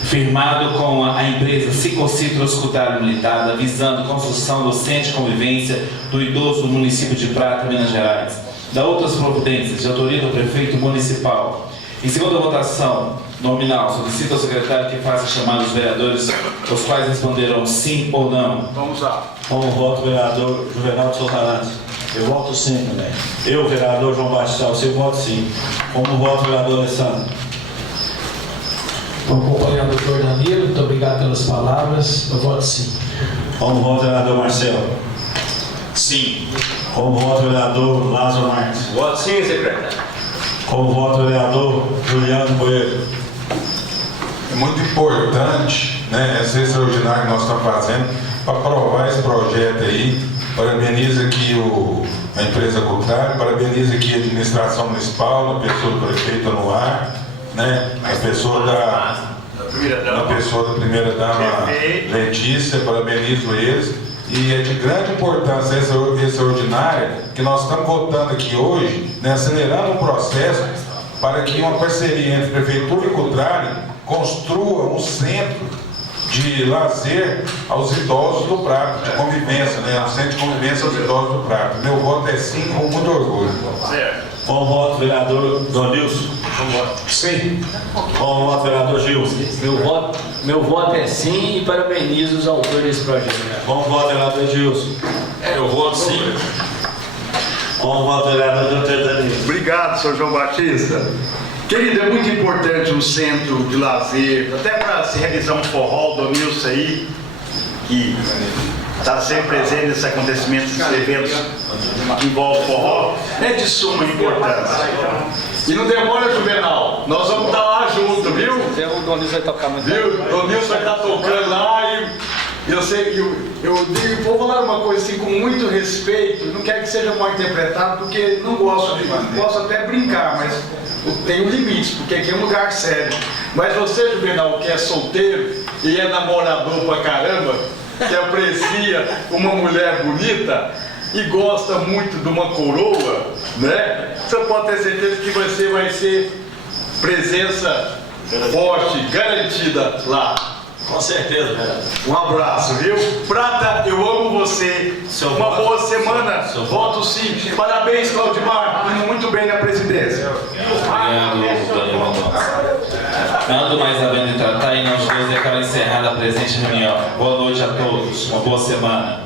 firmado com a empresa Cicocitrus Cultural Limitada, visando construção do Centro de Convivência do Idoso no município de Prata, Minas Gerais. Da outras providências de autoria do prefeito municipal. Em segunda votação nominal, solicita ao secretário que faça chamar os vereadores, os quais responderão sim ou não. Vamos lá. Como vota o vereador Juvenal de Souza Arantes? Eu voto sim também. Eu, vereador João Batista Alceu, voto sim. Como vota o vereador Alessandro? Vou acompanhar o doutor Danilo, muito obrigado pelas palavras. Eu voto sim. Como vota o vereador Marcelo? Sim. Como vota o vereador Lázaro Marques? Voto sim, secretário. Como vota o vereador Juliano Boeiro? É muito importante, né, essa extraordinária que nós estamos fazendo para aprovar esse projeto aí. Parabenizo aqui a empresa Cultural, parabenizo aqui a administração municipal, a pessoa do prefeito Anuar, né, a pessoa da primeira-dama Letícia, parabenizo eles. E é de grande importância essa extraordinária que nós estamos votando aqui hoje, né, acelerando o processo para que uma parceria entre Prefeitura e Cultural construa um centro de lazer aos idosos do Prata, de convivência, né, um centro de convivência aos idosos do Prata. Meu voto é sim, com muito orgulho. Certo. Como vota o vereador Donilson? Sim. Como vota o vereador Gilson? Meu voto é sim e parabenizo os autores desse projeto. Como vota o vereador Gilson? Eu voto sim. Como vota o vereador Dr. Danilo? Obrigado, senhor João Batista. Querido, é muito importante um centro de lazer, até para se realizar um forró, o Donilson aí, que está sempre presente nesses acontecimentos, nesses eventos que envolvem forró, é de suma importância. E não demora, Juvenal, nós vamos estar lá junto, viu? O Donilson vai tocar muito. Viu? O Donilson vai estar tocando lá e eu sei que eu vou falar uma coisa assim com muito respeito, não quero que seja mal interpretado, porque não gosto posso até brincar, mas tem limites, porque aqui é um lugar sério. Mas você, Juvenal, que é solteiro e é namorador pra caramba, que aprecia uma mulher bonita e gosta muito de uma coroa, né? Você pode ter certeza que você vai ser presença forte, garantida lá. Com certeza, vereador. Um abraço, viu? Prata, eu amo você. Uma boa semana. Voto sim. Parabéns, Claudimar. Indo muito bem na presidência. Obrigado, Danilo. Nada mais havendo em tratar, em nome de Deus, declaro encerrada a presente reunião. Boa noite a todos. Uma boa semana.